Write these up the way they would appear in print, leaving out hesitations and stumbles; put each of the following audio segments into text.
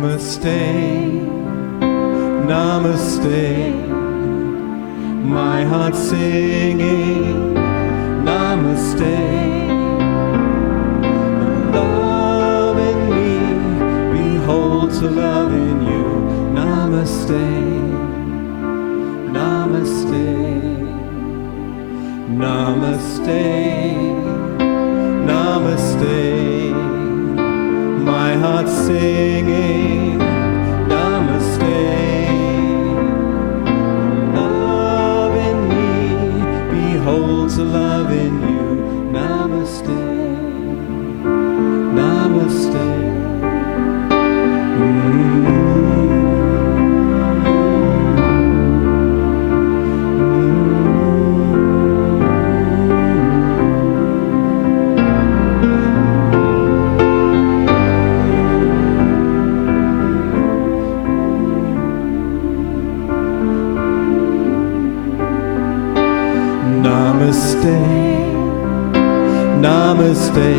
Namaste, my heart singing, Namaste. Love in me, behold to love in you, Namaste, Namaste, Namaste, Namaste, my heart singing, Namaste. Behold to love in you, Namaste, Namaste. Namaste,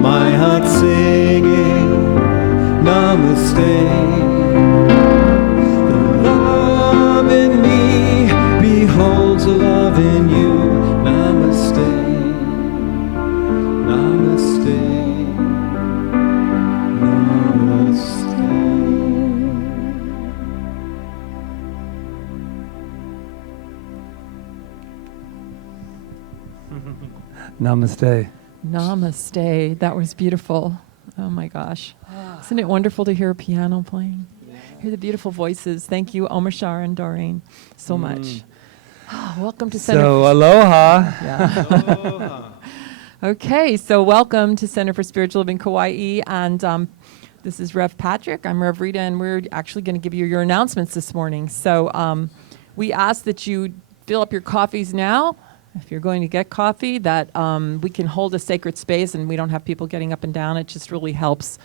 my heart singing, Namaste. The love in me beholds the love in you, Namaste, Namaste, Namaste. Namaste. That was beautiful. Oh my gosh. Isn't it wonderful to hear a piano playing? Hear the beautiful voices. Thank you, Omashar and Doreen, so much. Welcome to Center. So, aloha. Yeah. Aloha. Okay, so welcome to Center for Spiritual Living Kauai. And this is Rev Patrick. I'm Rev Rita, and we're actually going to give you your announcements this morning. So we ask that you fill up your coffees now. If you're going to get coffee, that we can hold a sacred space and we don't have people getting up and down. It just really helps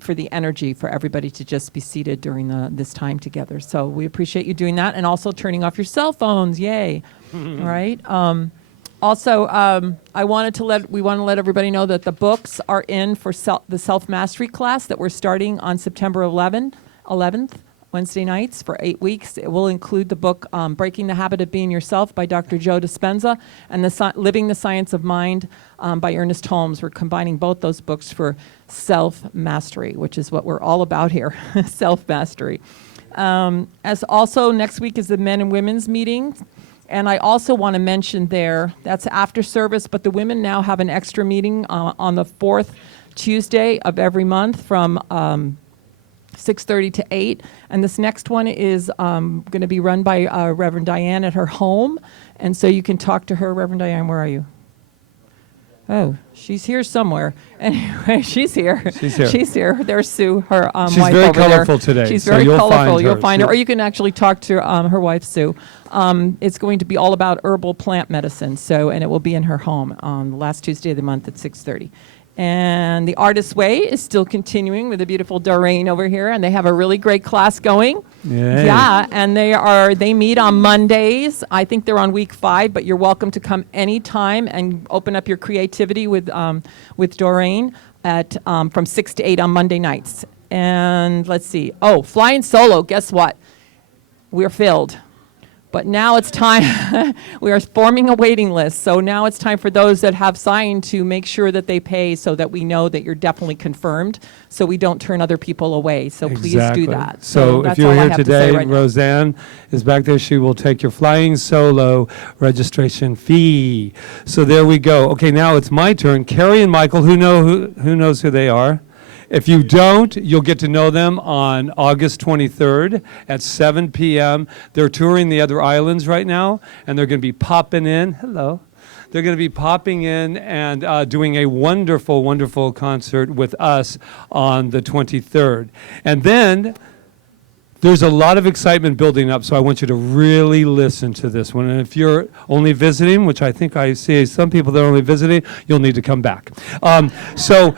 for the energy for everybody to just be seated during this time together. So we appreciate you doing that, and also turning off your cell phones. Yay! All right. Also, we want to let everybody know that the books are in for the self-mastery class that we're starting on September 11th. Wednesday nights for 8 weeks. It will include the book Breaking the Habit of Being Yourself by Dr. Joe Dispenza and Living the Science of Mind by Ernest Holmes. We're combining both those books for self-mastery, which is what we're all about here, self-mastery. As also, next week is the men and women's meeting. And I also want to mention that's after service, but the women now have an extra meeting on the 4th Tuesday of every month from 6:30 to 8, and this next one is going to be run by Reverend Diane at her home, and so you can talk to her. Reverend Diane, where are you? Oh, she's here somewhere. Anyway, she's here. She's here. There's Sue, her She's wife very over there. colorful today. She's so very you'll colorful. Find You'll her. find her, or you can actually talk to her wife Sue. It's going to be all about herbal plant medicine. And it will be in her home on the last Tuesday of the month at 6:30. And the Artist's Way is still continuing with the beautiful Doreen over here, and they have a really great class going. Yay. Yeah, and they meet on Mondays. I think they're on week 5, but you're welcome to come anytime and open up your creativity with Doreen at from 6 to 8 on Monday nights. And let's see. Oh, flying solo. Guess what? We're filled. But now it's time, we are forming a waiting list. So now it's time for those that have signed to make sure that they pay so that we know that you're definitely confirmed, so we don't turn other people away. So please do that. So if you're here today, Roseanne is back there. She will take your flying solo registration fee. So there we go. Okay, now it's my turn. Carrie and Michael, who knows who they are? If you don't, you'll get to know them on August 23rd at 7 p.m. They're touring the other islands right now, and they're going to be popping in. Hello. They're going to be popping in and doing a wonderful, wonderful concert with us on the 23rd. And then there's a lot of excitement building up, so I want you to really listen to this one. And if you're only visiting, which I think I see some people that are only visiting, you'll need to come back. So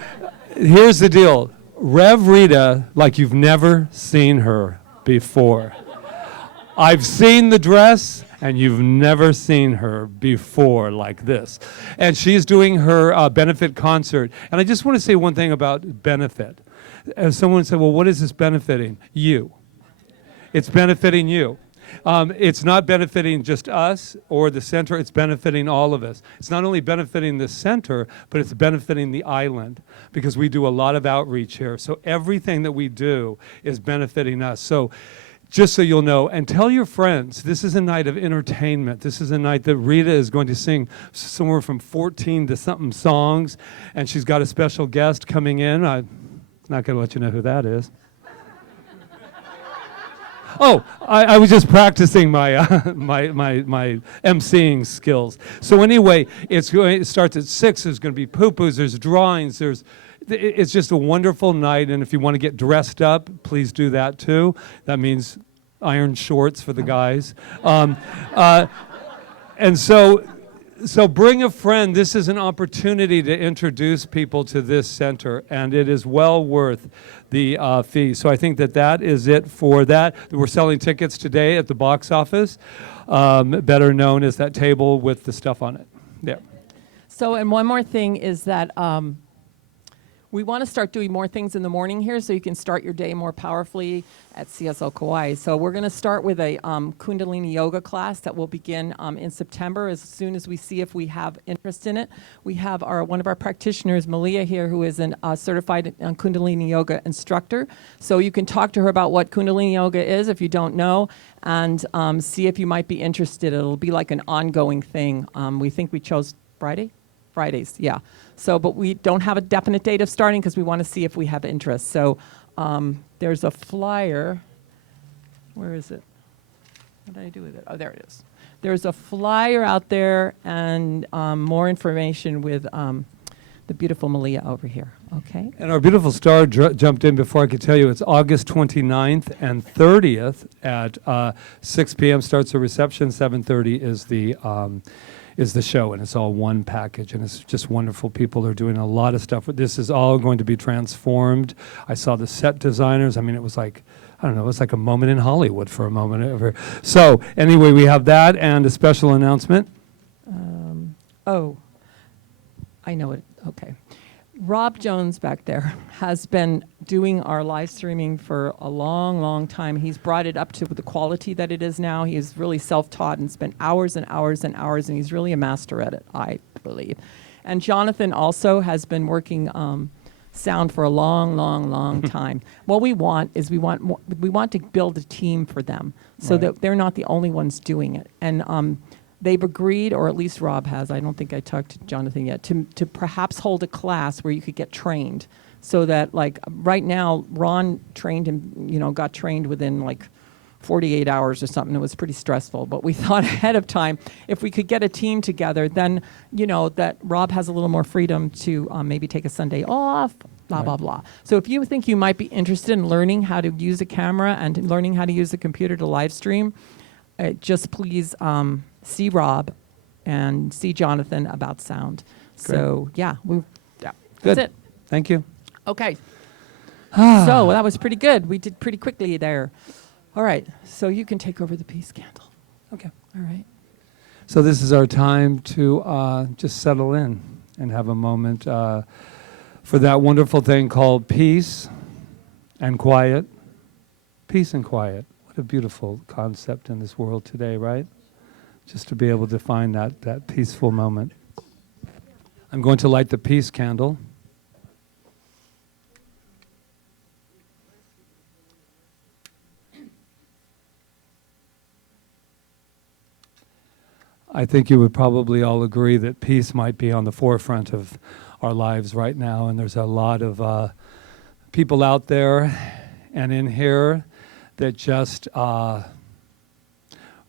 here's the deal. Rev Rita, like you've never seen her before. I've seen the dress, and you've never seen her before like this. And she's doing her benefit concert. And I just want to say one thing about benefit. As someone said, well, what is this benefiting? You. It's benefiting you. It's not benefiting just us or the center, it's benefiting all of us. It's not only benefiting the center, but it's benefiting the island, because we do a lot of outreach here. So everything that we do is benefiting us. So just so you'll know, and tell your friends, this is a night of entertainment. This is a night that Rita is going to sing somewhere from 14 to something songs, and she's got a special guest coming in. I'm not going to let you know who that is. Oh, I was just practicing my my emceeing skills. So anyway, it starts at 6. There's going to be poo-poos. There's drawings. It's just a wonderful night. And if you want to get dressed up, please do that too. That means iron shorts for the guys. And so bring a friend. This is an opportunity to introduce people to this center, and it is well worth the fee. So I think that is it for that. We're selling tickets today at the box office, better known as that table with the stuff on it. Yeah. So, and one more thing is that we want to start doing more things in the morning here so you can start your day more powerfully at CSL Kauai. So we're going to start with a Kundalini yoga class that will begin in September as soon as we see if we have interest in it. We have one of our practitioners, Malia, here, who is a certified Kundalini yoga instructor. So you can talk to her about what Kundalini yoga is if you don't know, and see if you might be interested. It'll be like an ongoing thing. We think we chose Fridays, yeah. So, but we don't have a definite date of starting because we want to see if we have interest. So there's a flyer. Where is it? What did I do with it? Oh, there it is. There's a flyer out there and more information with the beautiful Malia over here. Okay. And our beautiful star jumped in before I could tell you. It's August 29th and 30th at 6 p.m. starts the reception. 7:30 is the show, and it's all one package, and it's just wonderful. People are doing a lot of stuff. This is all going to be transformed. I saw the set designers. I mean, it was like, I don't know, it was like a moment in Hollywood for a moment. So anyway, we have that and a special announcement. Oh, I know it. Okay. Rob Jones back there has been doing our live streaming for a long, long time. He's brought it up to the quality that it is now. He's really self-taught and spent hours and hours and hours, and he's really a master at it, I believe. And Jonathan also has been working sound for a long, long, long time. What we want is we want to build a team for them so that they're not the only ones doing it. And they've agreed, or at least Rob has, I don't think I talked to Jonathan yet, to perhaps hold a class where you could get trained. So that, like, right now, Ron trained him, got trained within, like, 48 hours or something. It was pretty stressful. But we thought ahead of time, if we could get a team together, then, that Rob has a little more freedom to maybe take a Sunday off, blah, blah, blah. So if you think you might be interested in learning how to use a camera and learning how to use a computer to live stream, just please see Rob and see Jonathan about sound. Great. So, yeah, that's it. Thank you. Okay. So that was pretty good. We did pretty quickly there. All right. So you can take over the peace candle. Okay. All right. So this is our time to just settle in and have a moment for that wonderful thing called peace and quiet. Peace and quiet. What a beautiful concept in this world today, right? Just to be able to find that peaceful moment. I'm going to light the peace candle. I think you would probably all agree that peace might be on the forefront of our lives right now, and there's a lot of people out there and in here that just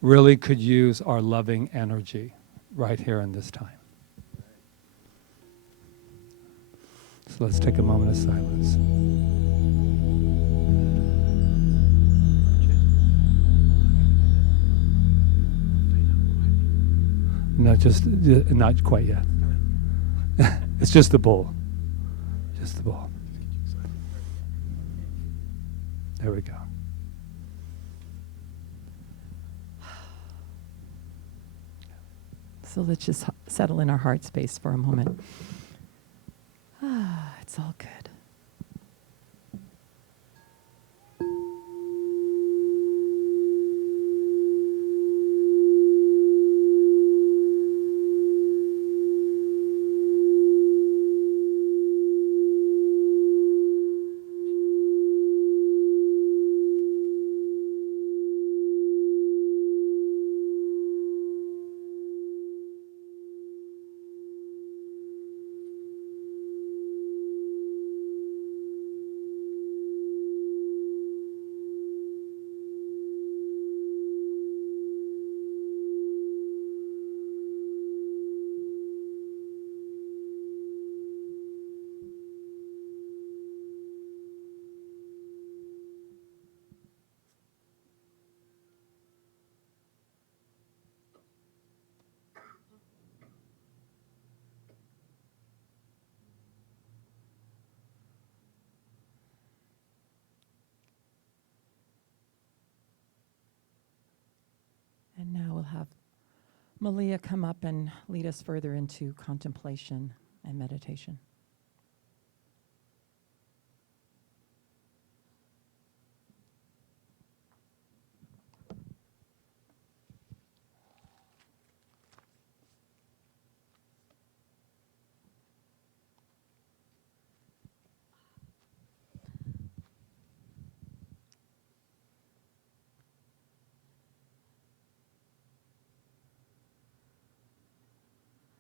really could use our loving energy right here in this time. So let's take a moment of silence. Not quite yet. It's just the bowl. Just the bowl. There we go. So let's just settle in our heart space for a moment. It's all good. And now we'll have Malia come up and lead us further into contemplation and meditation.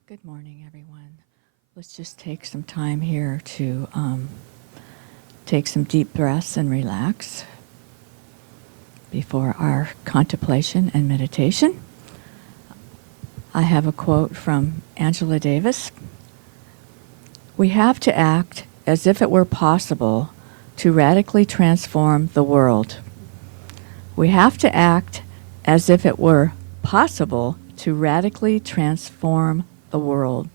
Good morning, everyone. Let's just take some time here to take some deep breaths and relax before our contemplation and meditation. I have a quote from Angela Davis. "We have to act as if it were possible to radically transform the world. We have to act as if it were possible to radically transform the world."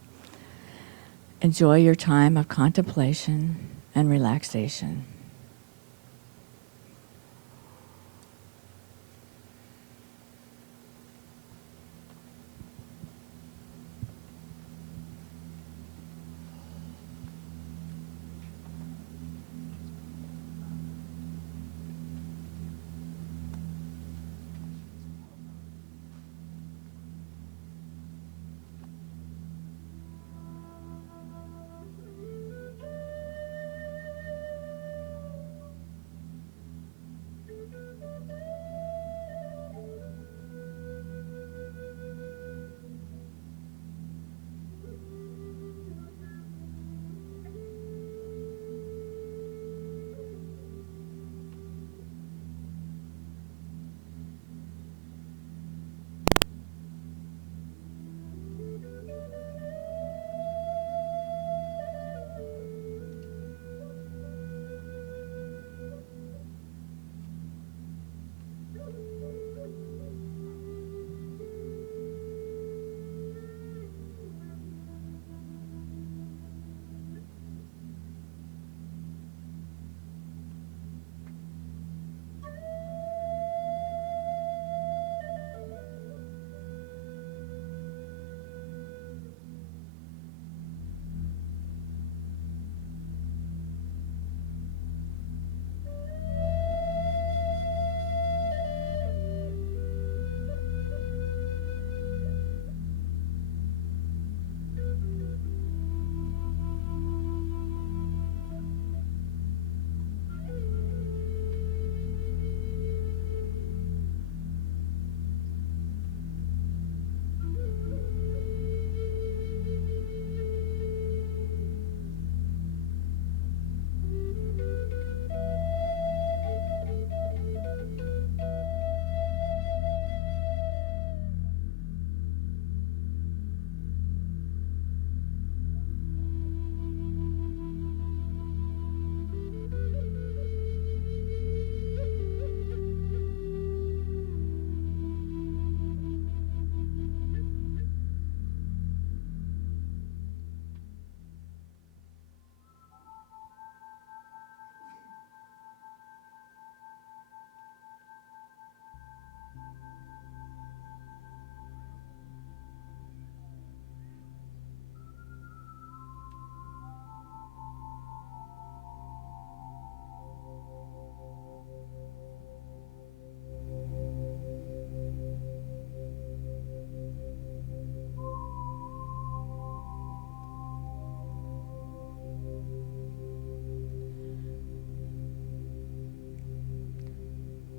Enjoy your time of contemplation and relaxation.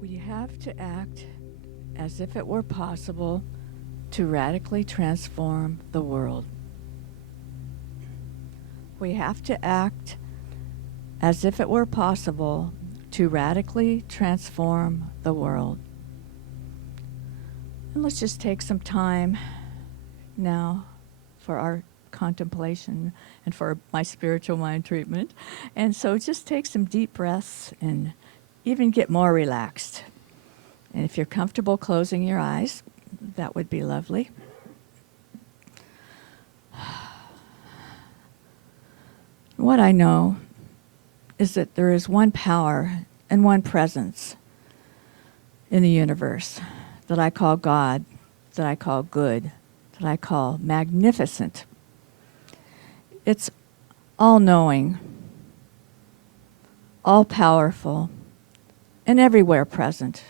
We have to act as if it were possible to radically transform the world. We have to act as if it were possible to radically transform the world. And let's just take some time now for our contemplation and for my spiritual mind treatment. And so just take some deep breaths and even get more relaxed. And if you're comfortable closing your eyes, that would be lovely. What I know is that there is one power and one presence in the universe that I call God, that I call good, that I call magnificent. It's all-knowing, all-powerful, and everywhere present.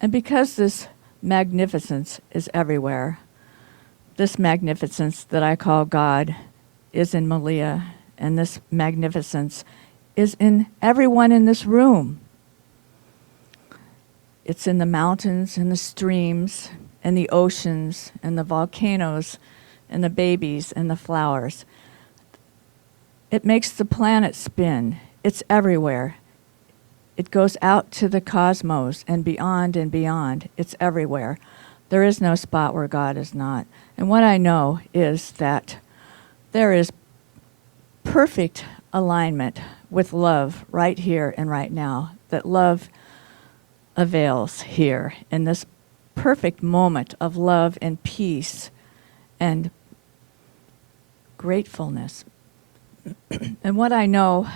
And because this magnificence is everywhere, this magnificence that I call God is in Malia, and this magnificence is in everyone in this room. It's in the mountains and the streams and the oceans and the volcanoes and the babies and the flowers. It makes the planet spin. It's everywhere. It goes out to the cosmos and beyond and beyond. It's everywhere. There is no spot where God is not. And what I know is that there is perfect alignment with love right here and right now, that love avails here in this perfect moment of love and peace and gratefulness. And what I know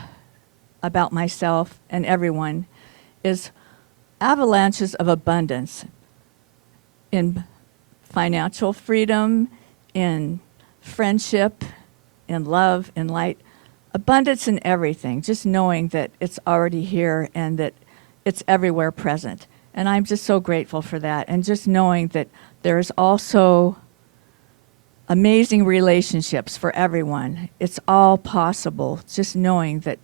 about myself and everyone is avalanches of abundance in financial freedom, in friendship, in love, in light, abundance in everything, just knowing that it's already here and that it's everywhere present. And I'm just so grateful for that. And just knowing that there's also amazing relationships for everyone. It's all possible, just knowing that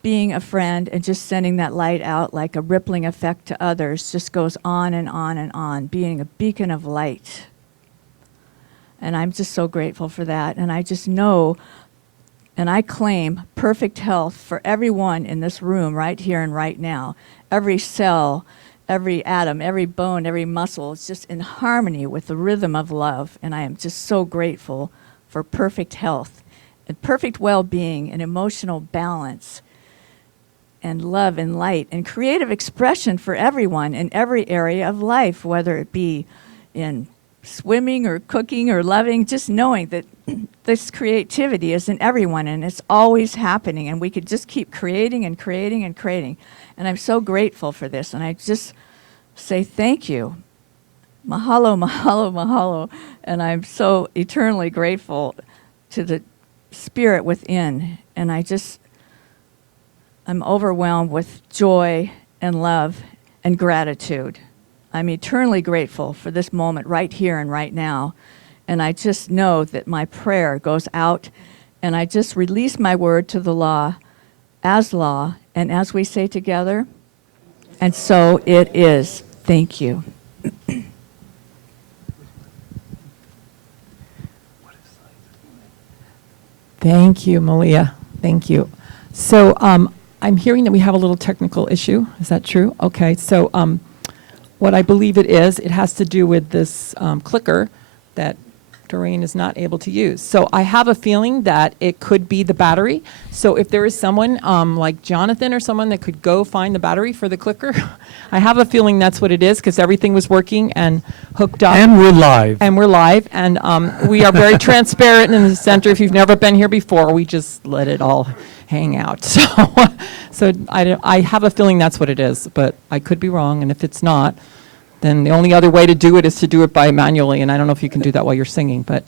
being a friend and just sending that light out like a rippling effect to others just goes on and on and on, being a beacon of light. And I'm just so grateful for that. And I just know, and I claim perfect health for everyone in this room right here and right now. Every cell, every atom, every bone, every muscle is just in harmony with the rhythm of love. And I am just so grateful for perfect health and perfect well-being and emotional balance and love and light and creative expression for everyone in every area of life, whether it be in swimming or cooking or loving, just knowing that this creativity is in everyone and it's always happening, and we could just keep creating and creating and creating. And I'm so grateful for this, and I just say thank you. Mahalo, mahalo, mahalo. And I'm so eternally grateful to the spirit within, and I'm overwhelmed with joy and love and gratitude. I'm eternally grateful for this moment right here and right now. And I just know that my prayer goes out, and I just release my word to the law, and as we say together, and so it is. Thank you. Thank you, Malia. Thank you. So I'm hearing that we have a little technical issue. Is that true? Okay. So what I believe it has to do with this clicker that Doreen is not able to use. So I have a feeling that it could be the battery. So if there is someone like Jonathan or someone that could go find the battery for the clicker, I have a feeling that's what it is, because everything was working and hooked up. And we're live. And we're live. And we are very transparent in the center. If you've never been here before, we just let it all hang out. So I have a feeling that's what it is, but I could be wrong. And if it's not, then the only other way to do it is to do it by manually, and I don't know if you can do that while you're singing, but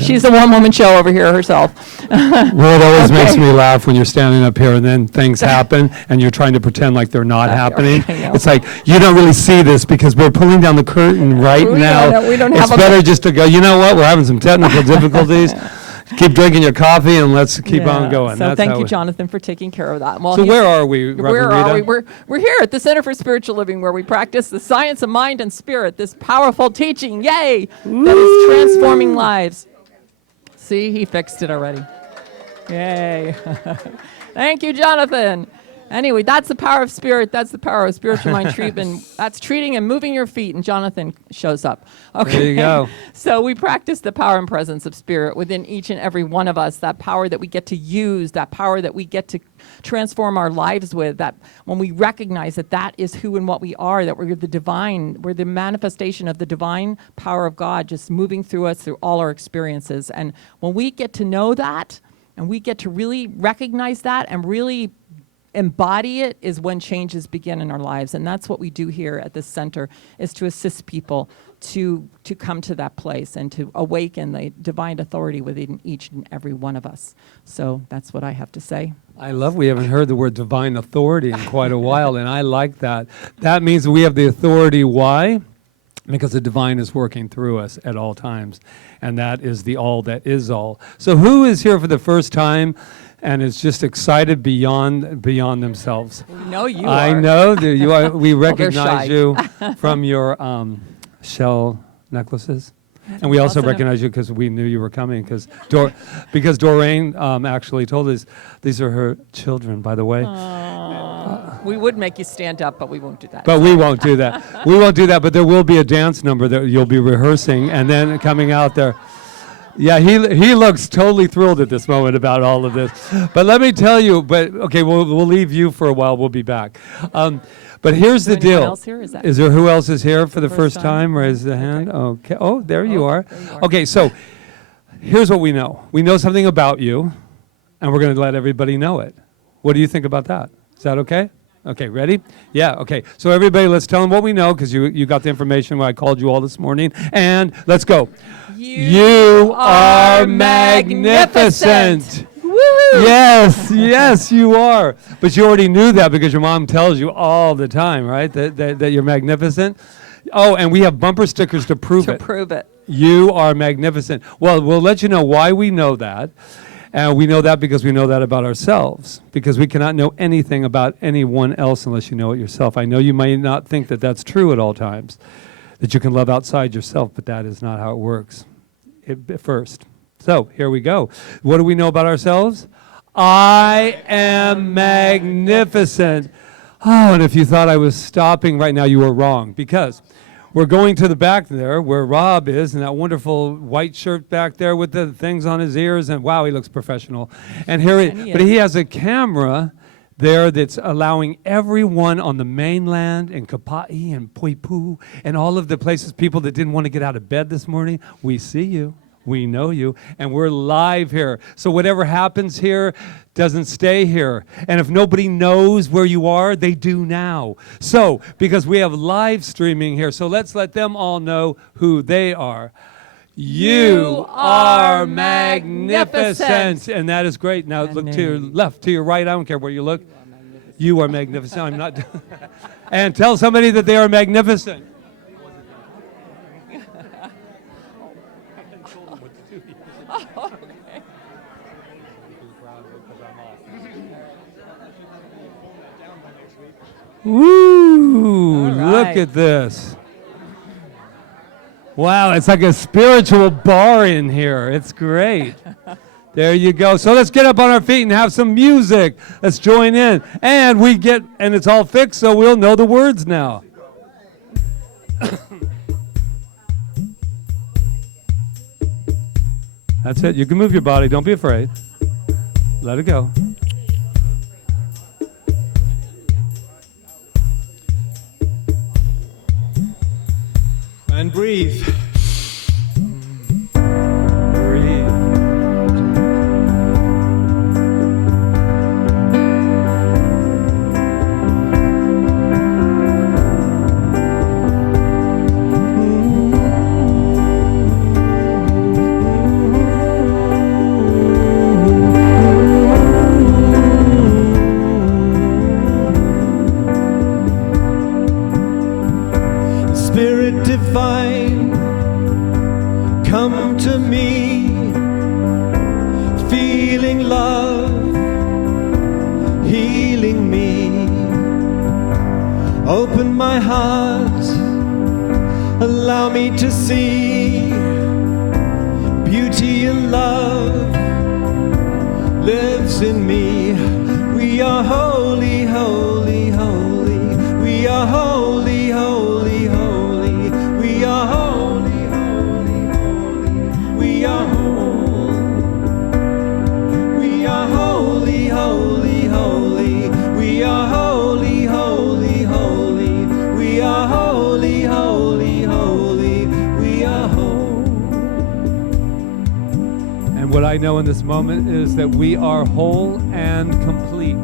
she's a one-woman show over here herself. Well, it always makes me laugh when you're standing up here and then things happen and you're trying to pretend like they're not happening. It's like, you don't really see this because we're pulling down the curtain right now. We don't it's have better just to go, you know what, we're having some technical difficulties. keep drinking your coffee and let's keep on Yeah. going. So That's thank how you, we- Jonathan, for taking care of that. Well, So he's- where are we, Where Reverend are we? Rita? We're here at the Center for Spiritual Living, where we practice the science of mind and spirit, this powerful teaching, yay, that is transforming lives. See, he fixed it already. Yay. Thank you, Jonathan. Anyway, that's the power of spirit. That's the power of spiritual mind treatment. That's treating and moving your feet, and Jonathan shows up. Okay. There you go. So we practice the power and presence of spirit within each and every one of us, that power that we get to use, that power that we get to transform our lives with, that when we recognize that that is who and what we are, that we're the divine, we're the manifestation of the divine power of God just moving through us through all our experiences. And when we get to know that, and we get to really recognize that and really embody it, is when changes begin in our lives. And that's what we do here at this center, is to assist people to come to that place and to awaken the divine authority within each and every one of us. So that's what I have to say. I love we haven't heard the word divine authority in quite a while, and I like that. That means we have the authority. Why? Because the divine is working through us at all times, and that is the all that is all. So who is here for the first time and is just excited beyond themselves? We know you I are. know that you are. We they're recognize shy. you from your shell necklaces. And we also Awesome. recognize you because we knew you were coming, because Doreen actually told us these are her children, by the way. We would make you stand up, but we won't do that. But we won't do that. We won't do that, but there will be a dance number that you'll be rehearsing and then coming out there. Yeah, he looks totally thrilled at this moment about all of this. But let me tell you, okay, we'll leave you for a while. We'll be back. But here's the there anyone deal. else here? Is that- Is there who else is here for the First first time? time? Raise the hand. Okay. Oh, there you Oh, are. there you are. Okay, so here's what we know. We know something about you, and we're going to let everybody know it. What do you think about that? Is that okay? Okay, ready? Yeah, okay. So everybody, let's tell them what we know, because you got the information when I called you all this morning. And let's go. You are magnificent. Woo! Yes, you are. But you already knew that because your mom tells you all the time, right? That you're magnificent. Oh, and we have bumper stickers to prove To it. prove it. You are magnificent. Well, we'll let you know why we know that. And we know that because we know that about ourselves, because we cannot know anything about anyone else unless you know it yourself. I know you might not think that that's true at all times, that you can love outside yourself, but that is not how it works first. So here we go. What do we know about ourselves? I am magnificent. Oh, and if you thought I was stopping right now, you were wrong, because we're going to the back there where Rob is, in that wonderful white shirt back there with the things on his ears, and wow, he looks professional. And but he has a camera there that's allowing everyone on the mainland and Kaua'i and Poipu and all of the places, people that didn't want to get out of bed this morning, we see you. We know you, and we're live here. So whatever happens here doesn't stay here. And if nobody knows where you are, they do now. So, because we have live streaming here, so let's let them all know who they are. You are magnificent. And that is great. Now look to your left, to your right. I don't care where you look. You are magnificent. I'm not. And tell somebody that they are magnificent. Woo! All Look right. at this. Wow, it's like a spiritual bar in here. It's great. There you go. So let's get up on our feet and have some music. Let's join in. And it's all fixed, so we'll know the words now. That's it. You can move your body. Don't be afraid. Let it go. And breathe. Breathe. Spirit divine, Open my heart, allow me to see beauty and love lives in me. We are holy, holy, holy. We are holy, holy, holy. We are holy, holy, holy. We are holy. We are holy, holy, holy. We are holy, holy, holy. We are holy, holy, holy. We are holy. And what I know in this moment is that we are whole and complete.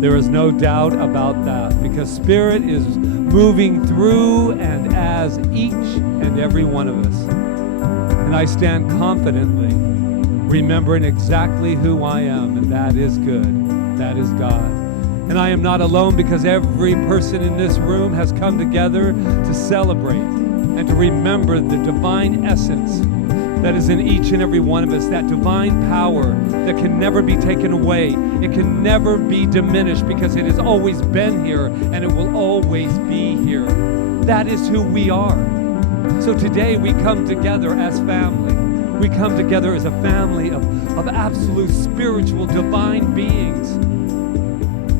There is no doubt about that, because Spirit is moving through and as each and every one of us. And I stand confidently, remembering exactly who I am, and that is good. That is God. And I am not alone, because every person in this room has come together to celebrate and to remember the divine essence that is in each and every one of us, that divine power that can never be taken away. It can never be diminished, because it has always been here and it will always be here. That is who we are. So today we come together as family. We come together as a family of absolute spiritual divine beings.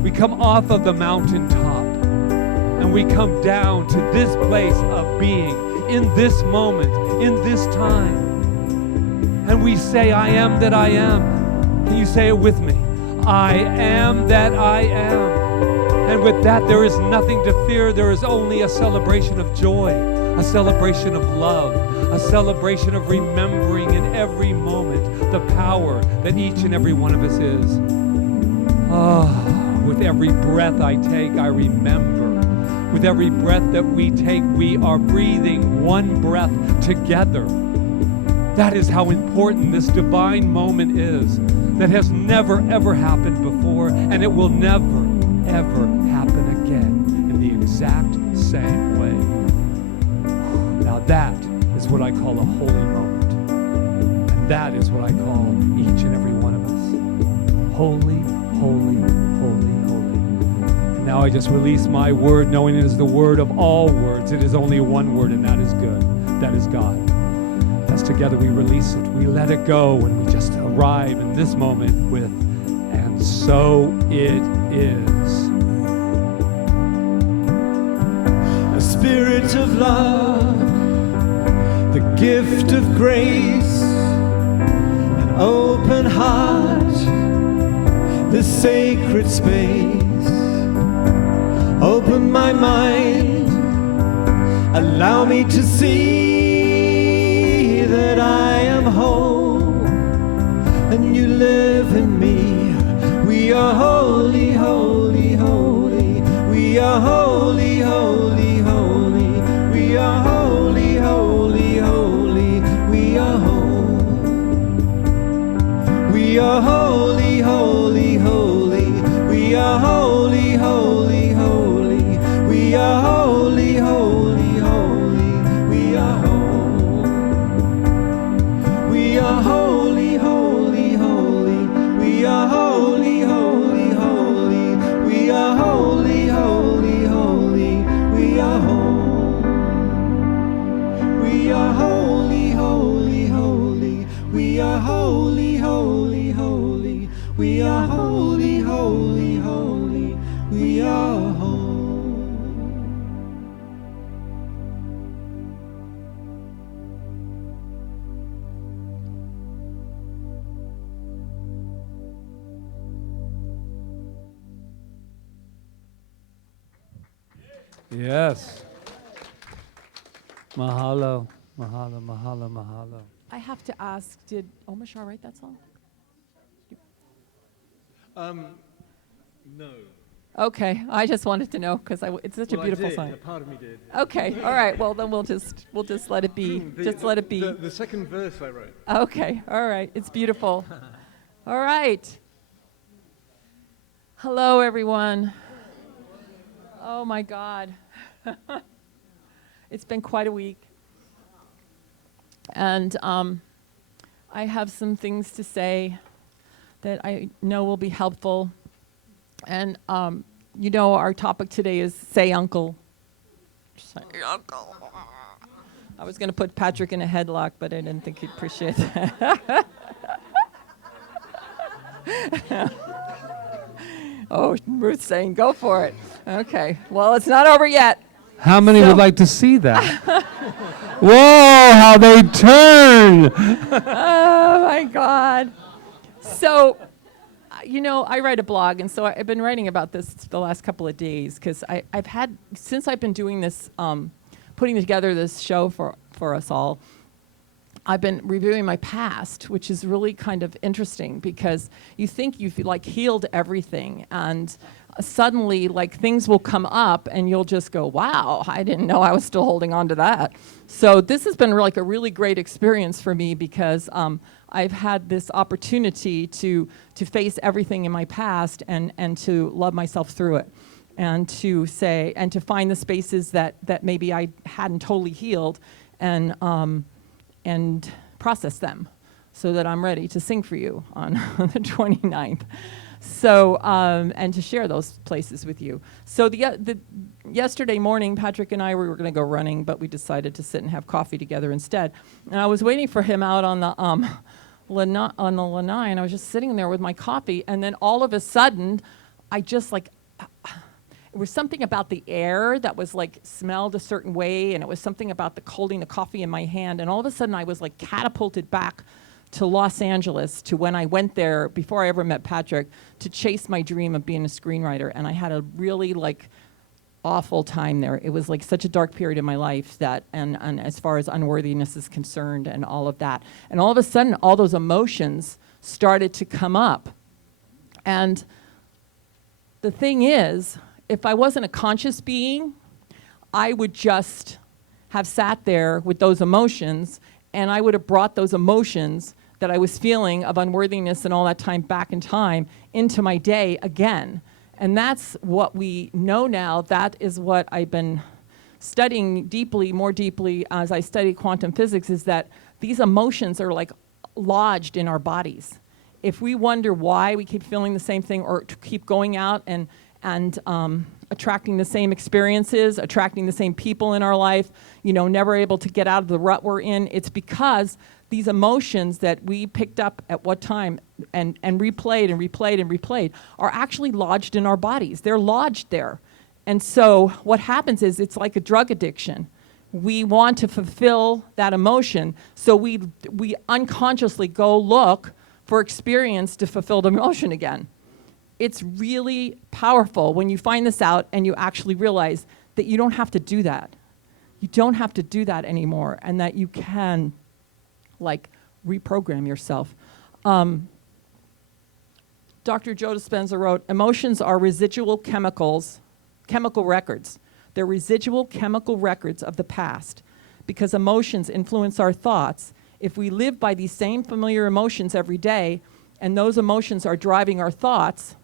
We come off of the mountaintop and we come down to this place of being in this moment, in this time. And we say, I am that I am. Can you say it with me? I am that I am. And with that, there is nothing to fear. There is only a celebration of joy, a celebration of love, a celebration of remembering in every moment the power that each and every one of us is. Oh, with every breath I take, I remember. With every breath that we take, we are breathing one breath together. That is how important this divine moment is, that has never, ever happened before, and it will never, ever happen again in the exact same way. Now that is what I call a holy moment. And that is what I call each and every one of us. Holy, holy, holy, holy. And now I just release my word, knowing it is the word of all words. It is only one word, and that is good. That is God. As together we release it, we let it go, and we just arrive in this moment with, and so it is. A spirit of love, the gift of grace, an open heart, the sacred space. Open my mind, allow me to see that I am whole, and you live in me. We are holy, holy, holy. We are holy, holy, holy. We are holy, holy, holy. We are whole. We are holy, holy, holy. We are holy, holy, holy. We are holy, holy, holy. We are whole. We are holy, holy, holy. We are holy, holy, holy. We are holy, holy, holy. We are whole. We are holy, holy, holy. We are holy, holy, holy. We are holy, holy, holy. We are whole. Yes. Mahalo, mahalo, mahalo, mahalo. I have to ask, did Omashar write that song? No. Okay, I just wanted to know, because it's such a beautiful song. Part of me did. Okay, all right. Well, then we'll just let it be. Just let it be. The second verse I wrote. Okay, all right. It's beautiful. All right. Hello, everyone. Oh my God. It's been quite a week. And I have some things to say that I know will be helpful. And You know, our topic today is say uncle. Say uncle. I was going to put Patrick in a headlock, but I didn't think he'd appreciate that. Oh, Ruth's saying go for it. Okay. Well, it's not over yet. How many would like to see that? Whoa, how they turn! Oh, my God. So, you know, I write a blog, and so I've been writing about this the last couple of days, because I've had, since I've been doing this, putting together this show for us all, I've been reviewing my past, which is really kind of interesting, because you think you've like healed everything, and suddenly like things will come up and you'll just go, wow, I didn't know I was still holding on to that. So this has been like a really great experience for me, because I've had this opportunity to face everything in my past and to love myself through it, and to say, and to find the spaces that maybe I hadn't totally healed, and process them so that I'm ready to sing for you on the 29th. So, and to share those places with you. So yesterday morning, Patrick and I, we were going to go running, but we decided to sit and have coffee together instead. And I was waiting for him out on the lanai, and I was just sitting there with my coffee, and then all of a sudden, I just like, it was something about the air that was like smelled a certain way, and it was something about the holding the coffee in my hand, and all of a sudden I was like catapulted back to Los Angeles, to when I went there before I ever met Patrick, to chase my dream of being a screenwriter. And I had a really like awful time there. It was like such a dark period in my life, that, and as far as unworthiness is concerned and all of that. And all of a sudden, all those emotions started to come up. And the thing is, if I wasn't a conscious being, I would just have sat there with those emotions, and I would have brought those emotions that I was feeling of unworthiness and all that time back in time into my day again. And that's what we know now. That is what I've been studying deeply, more deeply, as I study quantum physics, is that these emotions are like lodged in our bodies. If we wonder why we keep feeling the same thing, or to keep going out and attracting the same experiences, attracting the same people in our life, you know, never able to get out of the rut we're in, it's because these emotions that we picked up at what time and replayed and replayed and replayed are actually lodged in our bodies. They're lodged there. And so what happens is, it's like a drug addiction. We want to fulfill that emotion, so we unconsciously go look for experience to fulfill the emotion again. It's really powerful when you find this out and you actually realize that you don't have to do that. You don't have to do that anymore, and that you can like reprogram yourself. Dr. Joe Dispenza wrote, emotions are residual chemical records. They're residual chemical records of the past. Because emotions influence our thoughts, if we live by these same familiar emotions every day, and those emotions are driving our thoughts,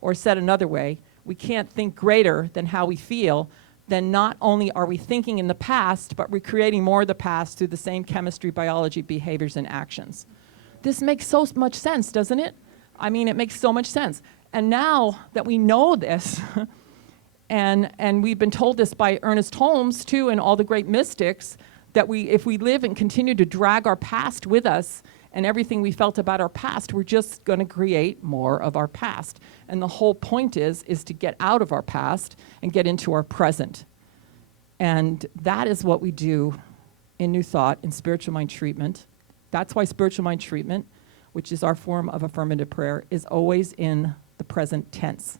or said another way, we can't think greater than how we feel, then not only are we thinking in the past, but we're creating more of the past through the same chemistry, biology, behaviors, and actions. This makes so much sense, doesn't it? I mean, it makes so much sense. And now that we know this, and we've been told this by Ernest Holmes too, and all the great mystics, that if we live and continue to drag our past with us, and everything we felt about our past, we're just going to create more of our past. And the whole point is to get out of our past and get into our present. And that is what we do in New Thought, in spiritual mind treatment. That's why spiritual mind treatment, which is our form of affirmative prayer, is always in the present tense.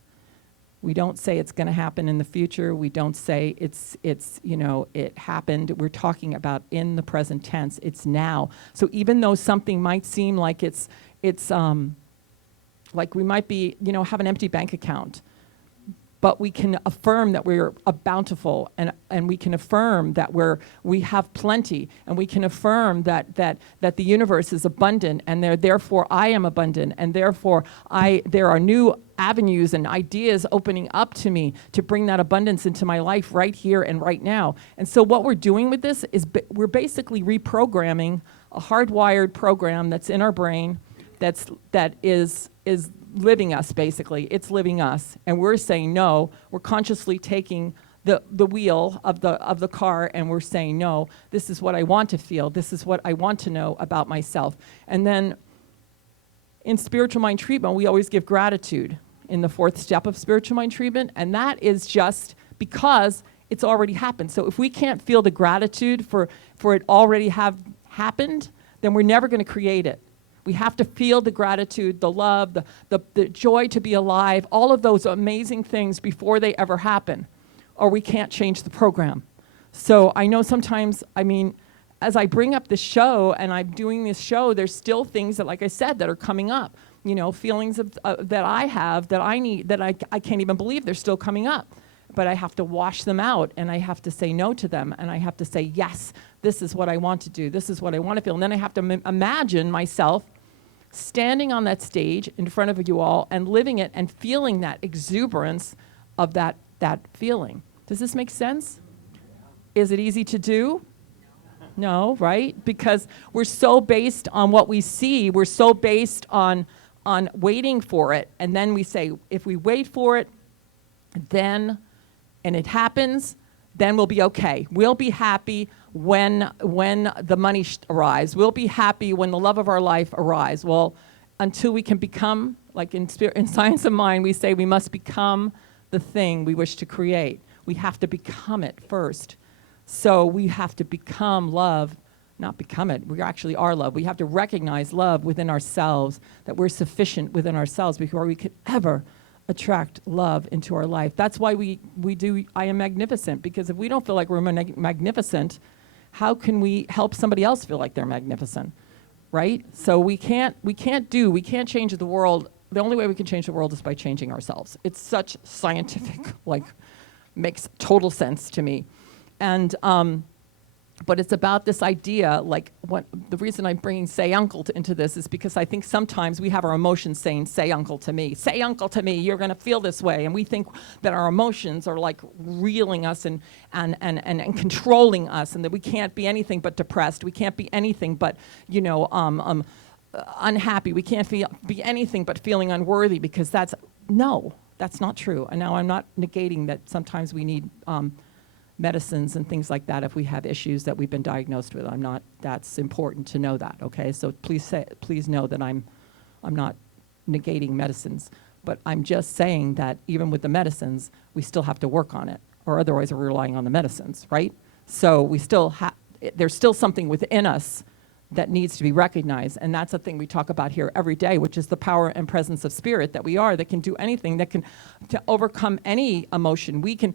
We don't say it's going to happen in the future. We don't say it's you know, it happened. We're talking about in the present tense. It's now. So even though something might seem like it's like we might be, you know, have an empty bank account, but we can affirm that we're bountiful, and we can affirm that we have plenty, and we can affirm that the universe is abundant, and therefore I am abundant, and therefore there are new avenues and ideas opening up to me to bring that abundance into my life right here and right now. And so what we're doing with this is we're basically reprogramming a hardwired program that's in our brain that is living us, basically. It's living us. And we're saying no. We're consciously taking the wheel of the car, and we're saying, no, this is what I want to feel. This is what I want to know about myself. And then in spiritual mind treatment, we always give gratitude in the 4th step of spiritual mind treatment. And that is just because it's already happened. So if we can't feel the gratitude for it already have happened, then we're never going to create it. We have to feel the gratitude, the love, the joy to be alive, all of those amazing things before they ever happen, or we can't change the program. So I know sometimes, I mean, as I bring up this show and I'm doing this show, there's still things that, like I said, that are coming up. You know, feelings that I have, that I need, that I can't even believe they're still coming up. But I have to wash them out, and I have to say no to them, and I have to say, yes, this is what I want to do. This is what I want to feel. And then I have to imagine myself standing on that stage in front of you all and living it and feeling that exuberance of that feeling. Does this make sense? Is it easy to do? No, right? Because we're so based on what we see. We're so based on waiting for it. And then we say, if we wait for it, then, and it happens, then we'll be okay. We'll be happy when the money arrives. We'll be happy when the love of our life arrives. Well, until we can become, like in Science of Mind, we say we must become the thing we wish to create. We have to become it first. So we have to become love, not become it. We actually are love. We have to recognize love within ourselves, that we're sufficient within ourselves before we could ever attract love into our life. That's why we do I Am Magnificent, because if we don't feel like we're magnificent, how can we help somebody else feel like they're magnificent, right? So we can't change the world. The only way we can change the world is by changing ourselves. It's such scientific, like, makes total sense to me. And but it's about this idea, like, the reason I'm bringing say uncle into this is because I think sometimes we have our emotions saying, say uncle to me, you're going to feel this way. And we think that our emotions are like reeling us and controlling us, and that we can't be anything but depressed. We can't be anything but, unhappy. We can't be anything but feeling unworthy, because that's not true. And now I'm not negating that sometimes we need medicines and things like that if we have issues that we've been diagnosed with. That's important to know that, okay? So please know that I'm not negating medicines, but I'm just saying that even with the medicines, we still have to work on it, or otherwise we're relying on the medicines, right? So there's still something within us that needs to be recognized, and that's a thing we talk about here every day, which is the power and presence of spirit that we are, that can do anything, that can to overcome any emotion. We can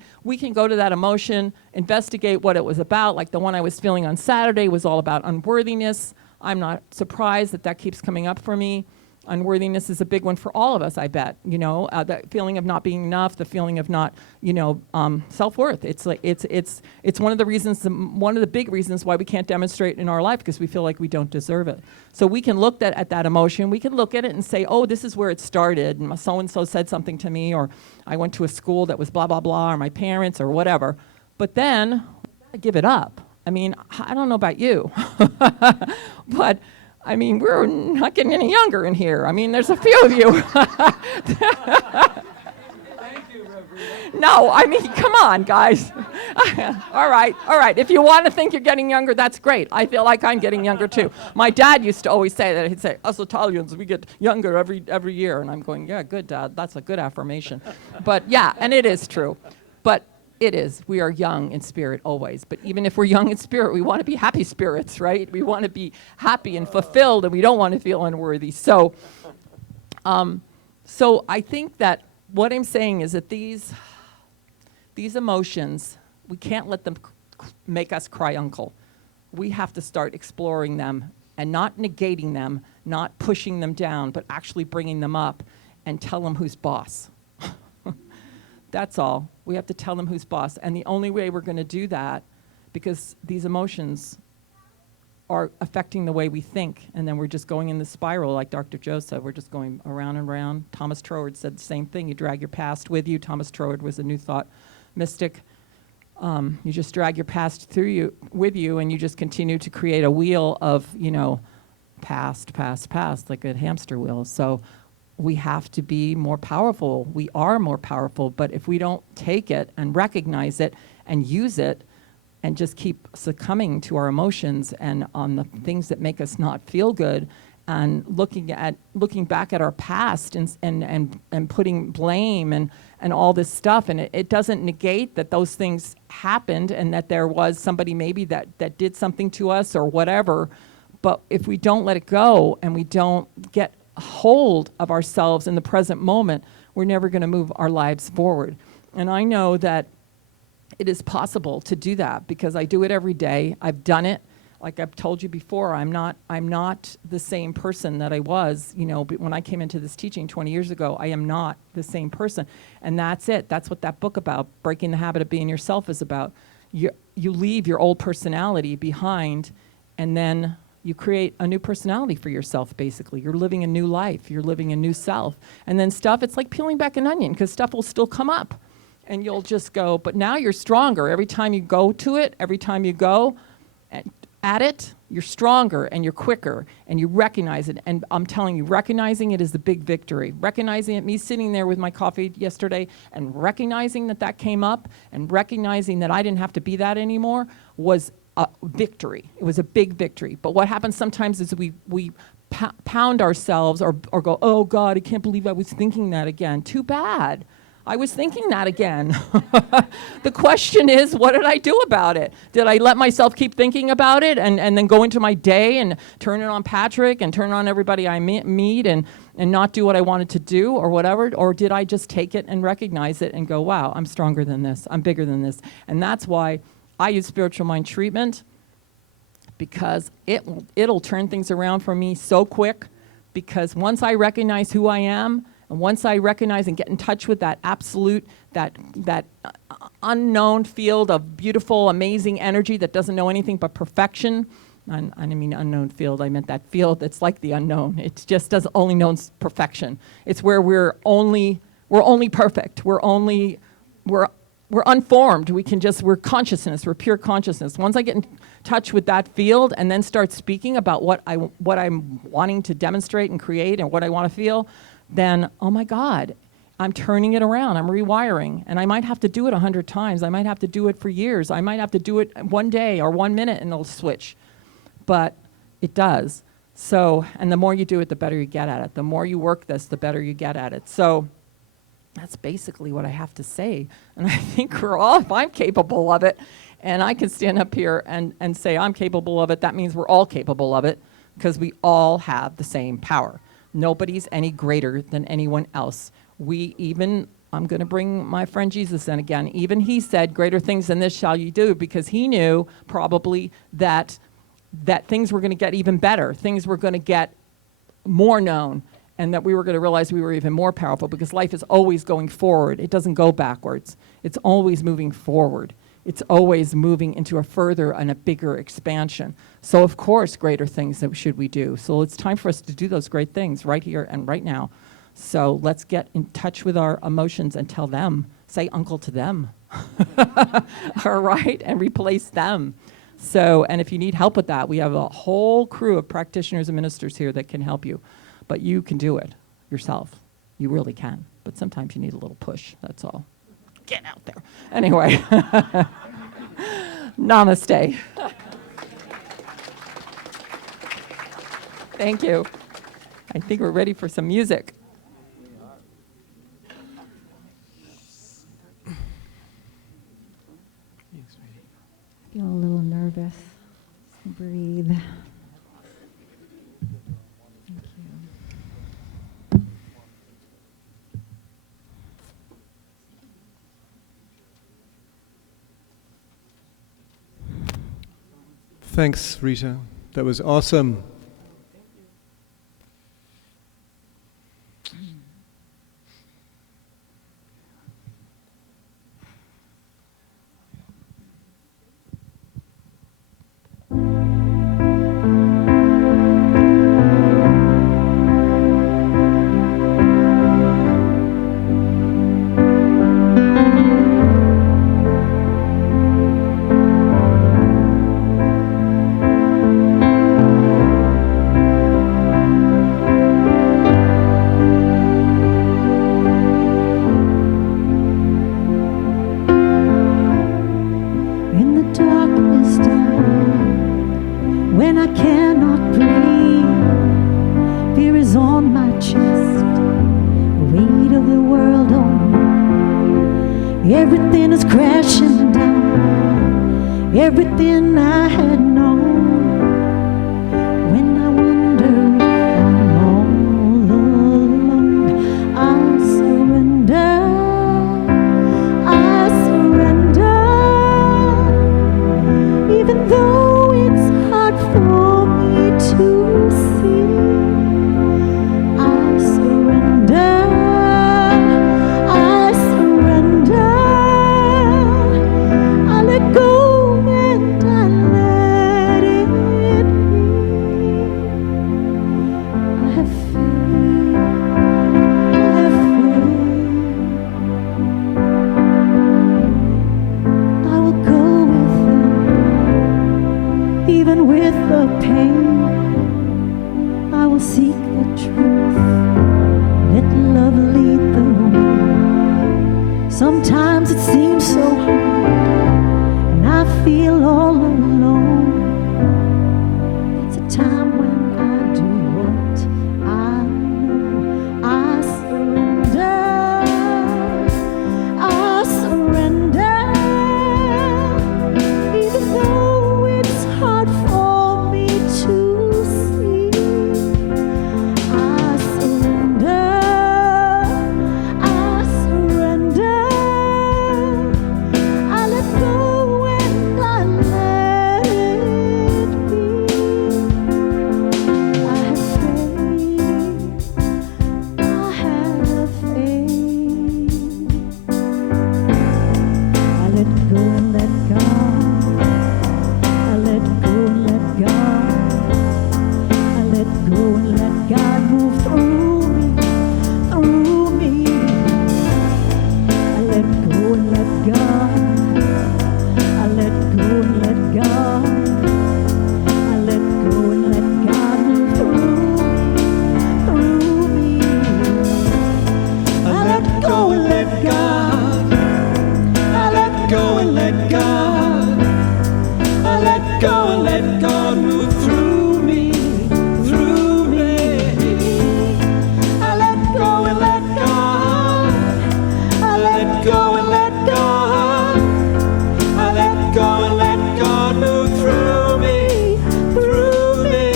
go to that emotion, investigate what it was about. Like the one I was feeling on Saturday was all about unworthiness. I'm not surprised that keeps coming up for me. Unworthiness is a big one for all of us, I bet. That feeling of not being enough, the feeling of not, self-worth. It's like it's one of the reasons, one of the big reasons why we can't demonstrate in our life, because we feel like we don't deserve it. So we can look at that emotion. We can look at it and say, oh, this is where it started. And so and so said something to me, or I went to a school that was blah blah blah, or my parents, or whatever. But then I give it up. I mean, I don't know about you, but. I mean, we're not getting any younger in here. I mean, there's a few of you. Thank you, Reverend. No, I mean, come on, guys. All right. If you want to think you're getting younger, that's great. I feel like I'm getting younger, too. My dad used to always say that. He'd say, us Italians, we get younger every year. And I'm going, yeah, good, Dad. That's a good affirmation. But, yeah, and it is true. But it is. We are young in spirit always. But even if we're young in spirit, we want to be happy spirits, right? We want to be happy and fulfilled, and we don't want to feel unworthy. So I think that what I'm saying is that these emotions, we can't let them make us cry uncle. We have to start exploring them and not negating them, not pushing them down, but actually bringing them up and tell them who's boss. That's all. We have to tell them who's boss. And the only way we're going to do that, because these emotions are affecting the way we think, and then we're just going in the spiral, like Dr. Joe said. We're just going around and around. Thomas Troward said the same thing. You drag your past with you. Thomas Troward was a New Thought mystic. You just drag your past with you, and you just continue to create a wheel of, past, like a hamster wheel. So we have to be more powerful. We are more powerful, but if we don't take it and recognize it and use it and just keep succumbing to our emotions and on the things that make us not feel good, and looking back at our past and putting blame and all this stuff, and it doesn't negate that those things happened and that there was somebody maybe that did something to us or whatever. But if we don't let it go and we don't get hold of ourselves in the present moment, we're never going to move our lives forward. And I know that it is possible to do that because I do it every day. I've done it. Like I've told you before, I'm not the same person that I was, when I came into this teaching 20 years ago. I am not the same person. And that's it. That's what that book about, Breaking the Habit of Being Yourself, is about. You leave your old personality behind, and then you create a new personality for yourself, basically. You're living a new life. You're living a new self. And then stuff, it's like peeling back an onion, because stuff will still come up. And you'll just go, but now you're stronger. Every time you go to it, every time you go at it, you're stronger and you're quicker and you recognize it. And I'm telling you, recognizing it is the big victory. Recognizing it, me sitting there with my coffee yesterday and recognizing that came up and recognizing that I didn't have to be that anymore was a victory. It was a big victory. But what happens sometimes is we pound ourselves or go, oh God, I can't believe I was thinking that again. Too bad. I was thinking that again. The question is, what did I do about it? Did I let myself keep thinking about it and then go into my day and turn it on Patrick and turn it on everybody I meet and not do what I wanted to do or whatever? Or did I just take it and recognize it and go, wow, I'm stronger than this. I'm bigger than this. And that's why I use spiritual mind treatment, because it'll turn things around for me so quick. Because once I recognize who I am, and once I recognize and get in touch with that absolute, that unknown field of beautiful, amazing energy that doesn't know anything but perfection. I didn't mean unknown field, I meant that field that's like the unknown. It just does only know perfection. It's where we're only perfect. We're unformed. We're consciousness. We're pure consciousness. Once I get in touch with that field and then start speaking about what I'm wanting to demonstrate and create and what I want to feel, then, oh my God, I'm turning it around. I'm rewiring. And I might have to do it 100 times. I might have to do it for years. I might have to do it one day or 1 minute and it'll switch. But it does. So, and the more you do it, the better you get at it. The more you work this, the better you get at it. So that's basically what I have to say. And I think if I'm capable of it, and I can stand up here and say I'm capable of it, that means we're all capable of it, because we all have the same power. Nobody's any greater than anyone else. I'm going to bring my friend Jesus in again. Even he said, greater things than this shall you do, because he knew probably that things were going to get even better. Things were going to get more known, and that we were going to realize we were even more powerful, because life is always going forward. It doesn't go backwards. It's always moving forward. It's always moving into a further and a bigger expansion. So of course, greater things should we do. So it's time for us to do those great things right here and right now. So let's get in touch with our emotions and tell them, say uncle to them, all right, and replace them. So, and if you need help with that, we have a whole crew of practitioners and ministers here that can help you. But you can do it yourself. You really can. But sometimes you need a little push, that's all. Get out there. Anyway, namaste. Thank you. I think we're ready for some music. Feel a little nervous. Breathe. Thank you. Thanks, Rita. That was awesome. Everything is crashing down, everything I had known. When I wondered I'm all alone, I surrender, even though it's hard for me to see. I surrender, I surrender. I let go and I let it be. I have faith, I have faith. I will go with them, even with the pain. I will seek the truth, let love lead the way. Sometimes it seems so hard, and I feel all alone. It's a time when I do what I know. I surrender, I surrender, even though it's hard for me to see. I surrender, I surrender. I let go and I let it be. I have faith, I have faith. I let go and let God. I let go and let God. I let go and let God move through me, through me. I let go and let God. I let go and let God. I let go and let God move through me. I let go and let God. I let go and let God. I let go and let God move through me, through me. I let go and let God. I let go and let God. I let go and let God move through me, through me.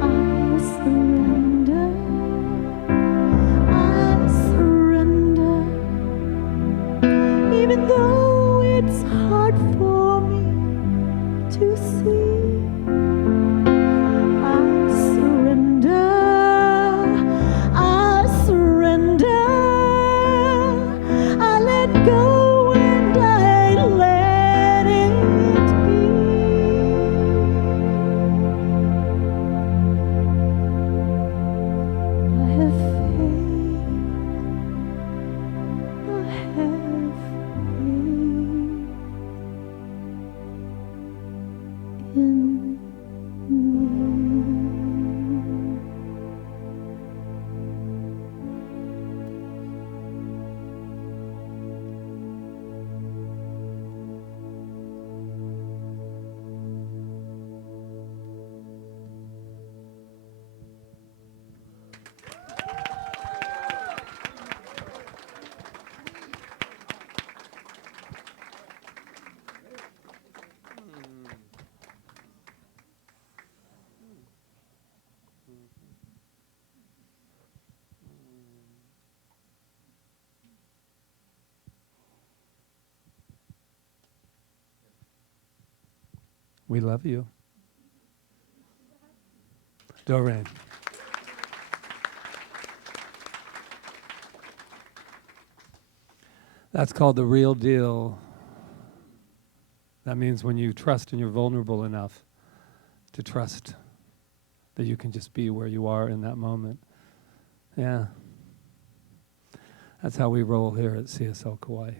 I surrender, I surrender, even though it's hard for me to see. I surrender, I surrender. I let go and I let it be. I have faith, I have faith in me. We love you. Doreen. That's called the real deal. That means when you trust and you're vulnerable enough to trust that you can just be where you are in that moment. Yeah. That's how we roll here at CSL Kauai.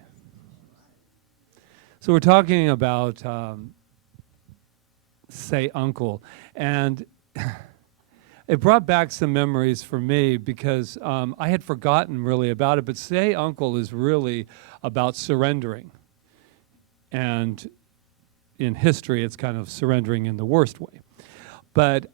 So we're talking about Say Uncle, and it brought back some memories for me because I had forgotten really about it, but Say Uncle is really about surrendering. And in history, it's kind of surrendering in the worst way. But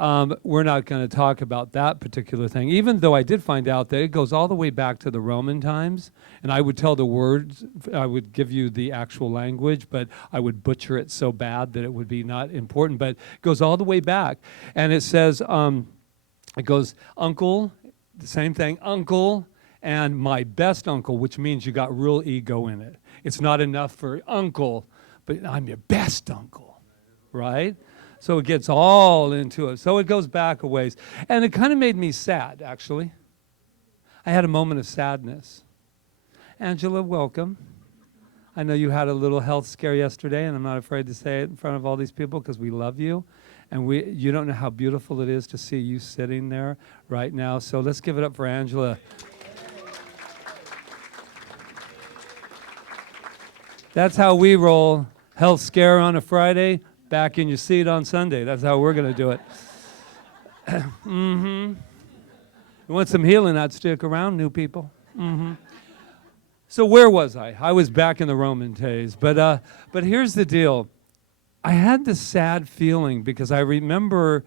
we're not going to talk about that particular thing, even though I did find out that it goes all the way back to the Roman times. And I would tell the words, I would give you the actual language, but I would butcher it so bad that it would be not important. But it goes all the way back. And it says, it goes uncle, the same thing, uncle, and my best uncle, which means you got real ego in it. It's not enough for uncle, but I'm your best uncle, right? So it gets all into it. So it goes back a ways. And it kind of made me sad, actually. I had a moment of sadness. Angela, welcome. I know you had a little health scare yesterday, and I'm not afraid to say it in front of all these people because we love you. And you don't know how beautiful it is to see you sitting there right now. So let's give it up for Angela. That's how we roll. Health scare on a Friday. Back in your seat on Sunday. That's how we're going to do it. You want some healing? I'd stick around, new people. So where was I? I was back in the Roman days. But here's the deal. I had this sad feeling because I remember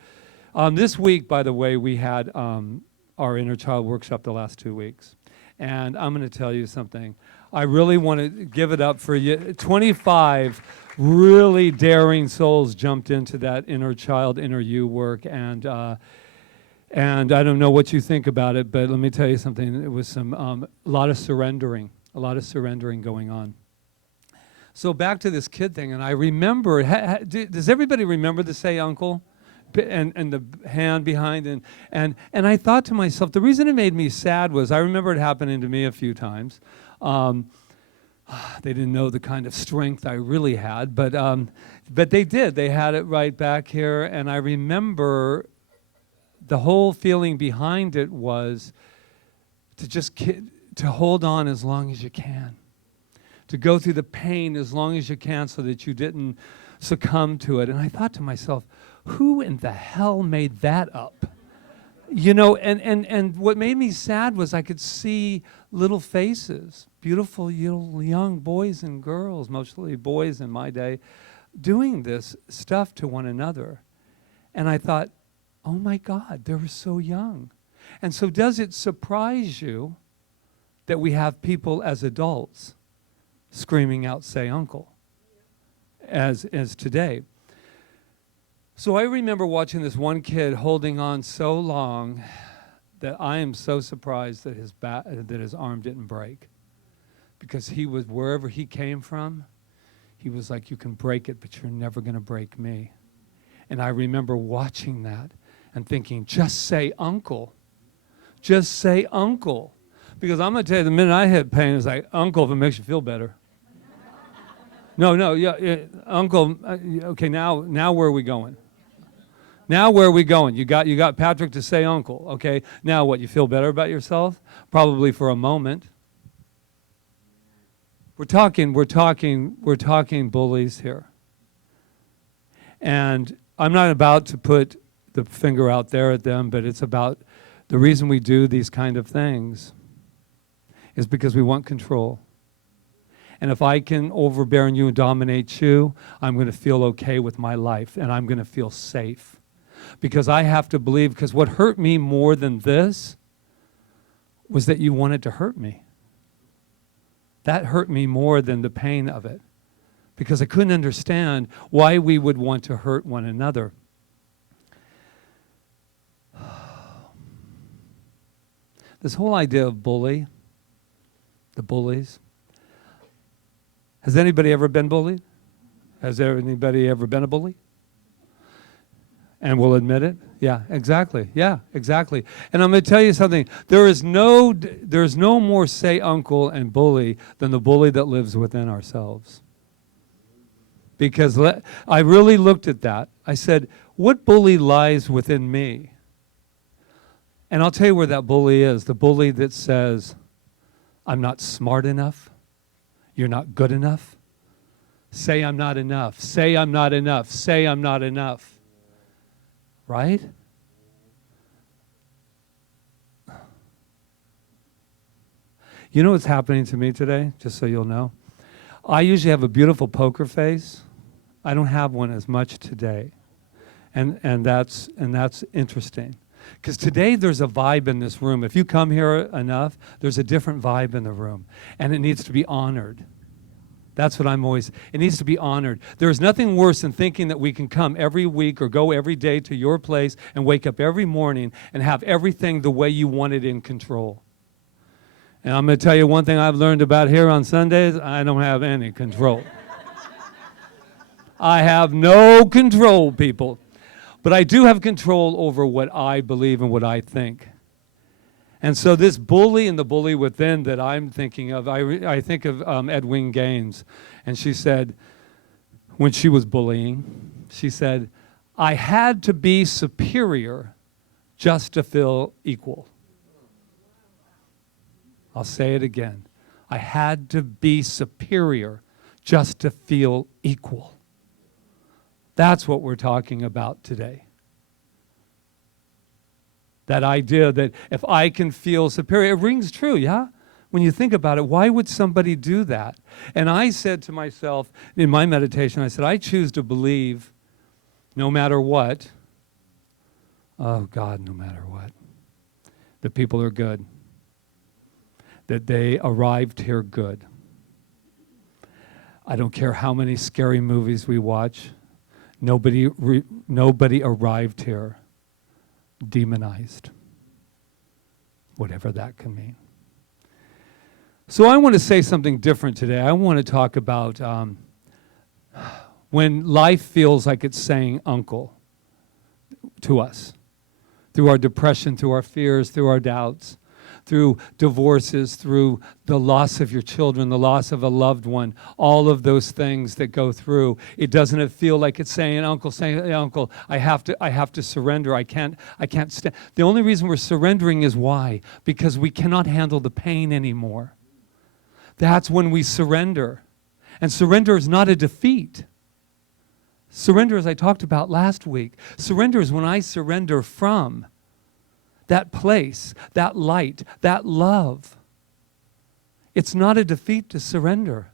this week, by the way, we had our inner child workshop the last 2 weeks. And I'm going to tell you something. I really want to give it up for you. 25 really daring souls jumped into that inner child, inner you work, and I don't know what you think about it, but let me tell you something. It was a lot of surrendering going on. So back to this kid thing, and I remember. Does everybody remember the say uncle, and the hand behind, and I thought to myself, the reason it made me sad was I remember it happening to me a few times. They didn't know the kind of strength I really had, but they did. They had it right back here, and I remember the whole feeling behind it was to just to hold on as long as you can, to go through the pain as long as you can so that you didn't succumb to it. And I thought to myself, who in the hell made that up? You know, and what made me sad was I could see little faces, beautiful little young boys and girls, mostly boys in my day, doing this stuff to one another. And I thought, oh my God, they were so young. And so does it surprise you that we have people as adults screaming out, say uncle, as today? So I remember watching this one kid holding on so long that I am so surprised that his arm didn't break. Because he was, wherever he came from, he was like, you can break it, but you're never going to break me. And I remember watching that and thinking, just say uncle. Just say uncle. Because I'm going to tell you, the minute I hit pain, it's like, uncle, if it makes you feel better. Yeah, uncle, okay, now where are we going? Now where are we going? You got Patrick to say uncle, okay? Now what, you feel better about yourself? Probably for a moment. We're talking bullies here. And I'm not about to put the finger out there at them, but it's about the reason we do these kind of things is because we want control. And if I can overbear you and dominate you, I'm going to feel okay with my life, and I'm going to feel safe. Because I have to believe, because what hurt me more than this was that you wanted to hurt me. That hurt me more than the pain of it, because I couldn't understand why we would want to hurt one another. This whole idea of the bullies. Has anybody ever been bullied? Has anybody ever been a bully? And will admit it? Yeah, exactly. Yeah, exactly. And I'm going to tell you something. There's no more say uncle and bully than the bully that lives within ourselves. Because I really looked at that. I said, what bully lies within me? And I'll tell you where that bully is. The bully that says, I'm not smart enough. You're not good enough. Say I'm not enough. Say I'm not enough. Say I'm not enough. Right? You know what's happening to me today, just so you'll know? I usually have a beautiful poker face. I don't have one as much today. And that's interesting. Because today there's a vibe in this room. If you come here enough, there's a different vibe in the room. And it needs to be honored. That's what it needs to be honored. There's nothing worse than thinking that we can come every week or go every day to your place and wake up every morning and have everything the way you want it in control. And I'm going to tell you one thing I've learned about here on Sundays, I don't have any control. I have no control, people. But I do have control over what I believe and what I think. And so this bully and the bully within that I'm thinking of, I think of Edwin Gaines. And she said, when she was bullying, she said, I had to be superior just to feel equal. I'll say it again. I had to be superior just to feel equal. That's what we're talking about today. That idea that if I can feel superior, it rings true, yeah? When you think about it, why would somebody do that? And I said to myself in my meditation, I said, I choose to believe no matter what, oh God, no matter what, that people are good, that they arrived here good. I don't care how many scary movies we watch, nobody arrived here demonized, whatever that can mean. So I want to say something different today. I want to talk about when life feels like it's saying uncle to us, through our depression, through our fears, through our doubts, through divorces, through the loss of your children, the loss of a loved one, all of those things that go through. It doesn't feel like it's saying, uncle, I have to surrender. I can't stand. The only reason we're surrendering is why? Because we cannot handle the pain anymore. That's when we surrender. And surrender is not a defeat. Surrender, as I talked about last week, surrender is when I surrender from that place, that light, that love. It's not a defeat to surrender.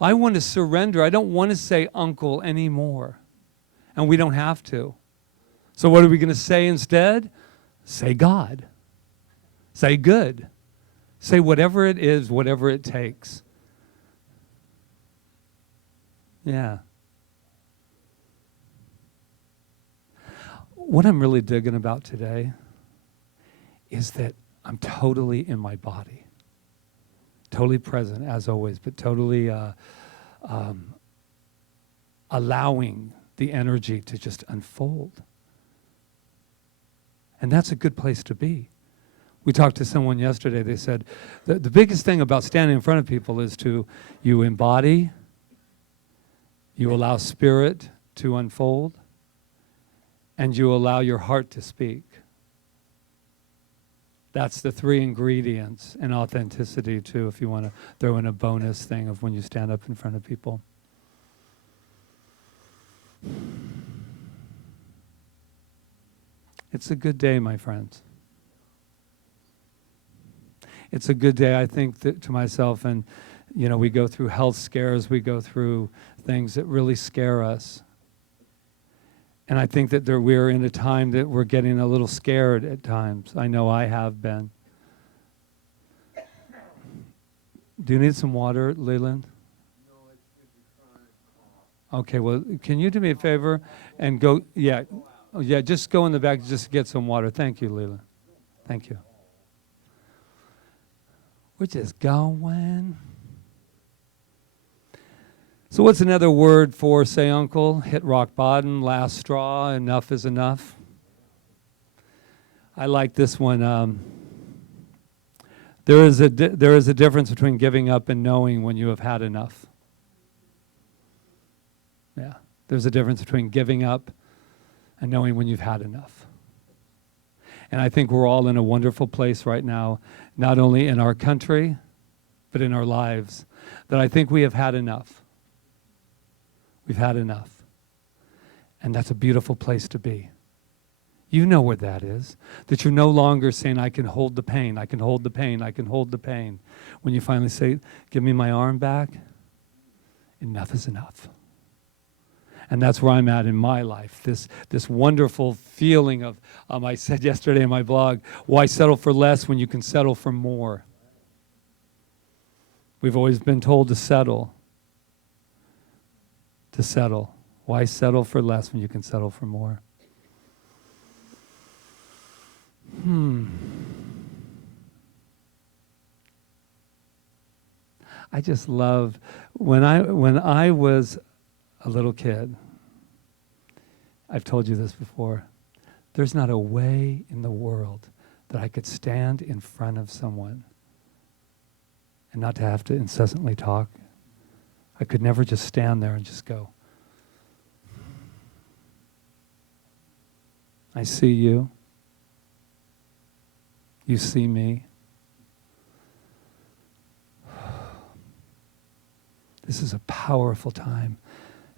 I want to surrender. I don't want to say uncle anymore. And we don't have to. So what are we going to say instead? Say God. Say good. Say whatever it is, whatever it takes. Yeah. What I'm really digging about today is that I'm totally in my body. Totally present, as always, but totally allowing the energy to just unfold. And that's a good place to be. We talked to someone yesterday, they said, the biggest thing about standing in front of people is you embody, you allow spirit to unfold, and you allow your heart to speak. That's the three ingredients, and authenticity too, if you want to throw in a bonus thing of when you stand up in front of people. It's a good day, my friends. It's a good day, I think, to myself, and we go through health scares, we go through things that really scare us. And I think that we're in a time that we're getting a little scared at times. I know I have been. Do you need some water, Leland? No, it's chronic. Okay, well, can you do me a favor and go, just go in the back just to get some water. Thank you, Leland. Thank you. We're just going. So what's another word for say uncle? Hit rock bottom, last straw, enough is enough. I like this one. There is a difference between giving up and knowing when you have had enough. Yeah, there's a difference between giving up and knowing when you've had enough. And I think we're all in a wonderful place right now, not only in our country, but in our lives, that I think we have had enough. We've had enough. And that's a beautiful place to be. You know where that is. That you're no longer saying, I can hold the pain, I can hold the pain, I can hold the pain. When you finally say, give me my arm back, enough is enough. And that's where I'm at in my life, this wonderful feeling of, I said yesterday in my blog, why settle for less when you can settle for more? We've always been told to settle. To settle. Why settle for less when you can settle for more? I just love, when I was a little kid, I've told you this before, there's not a way in the world that I could stand in front of someone and not to have to incessantly talk. I could never just stand there and just go, I see you. You see me. This is a powerful time.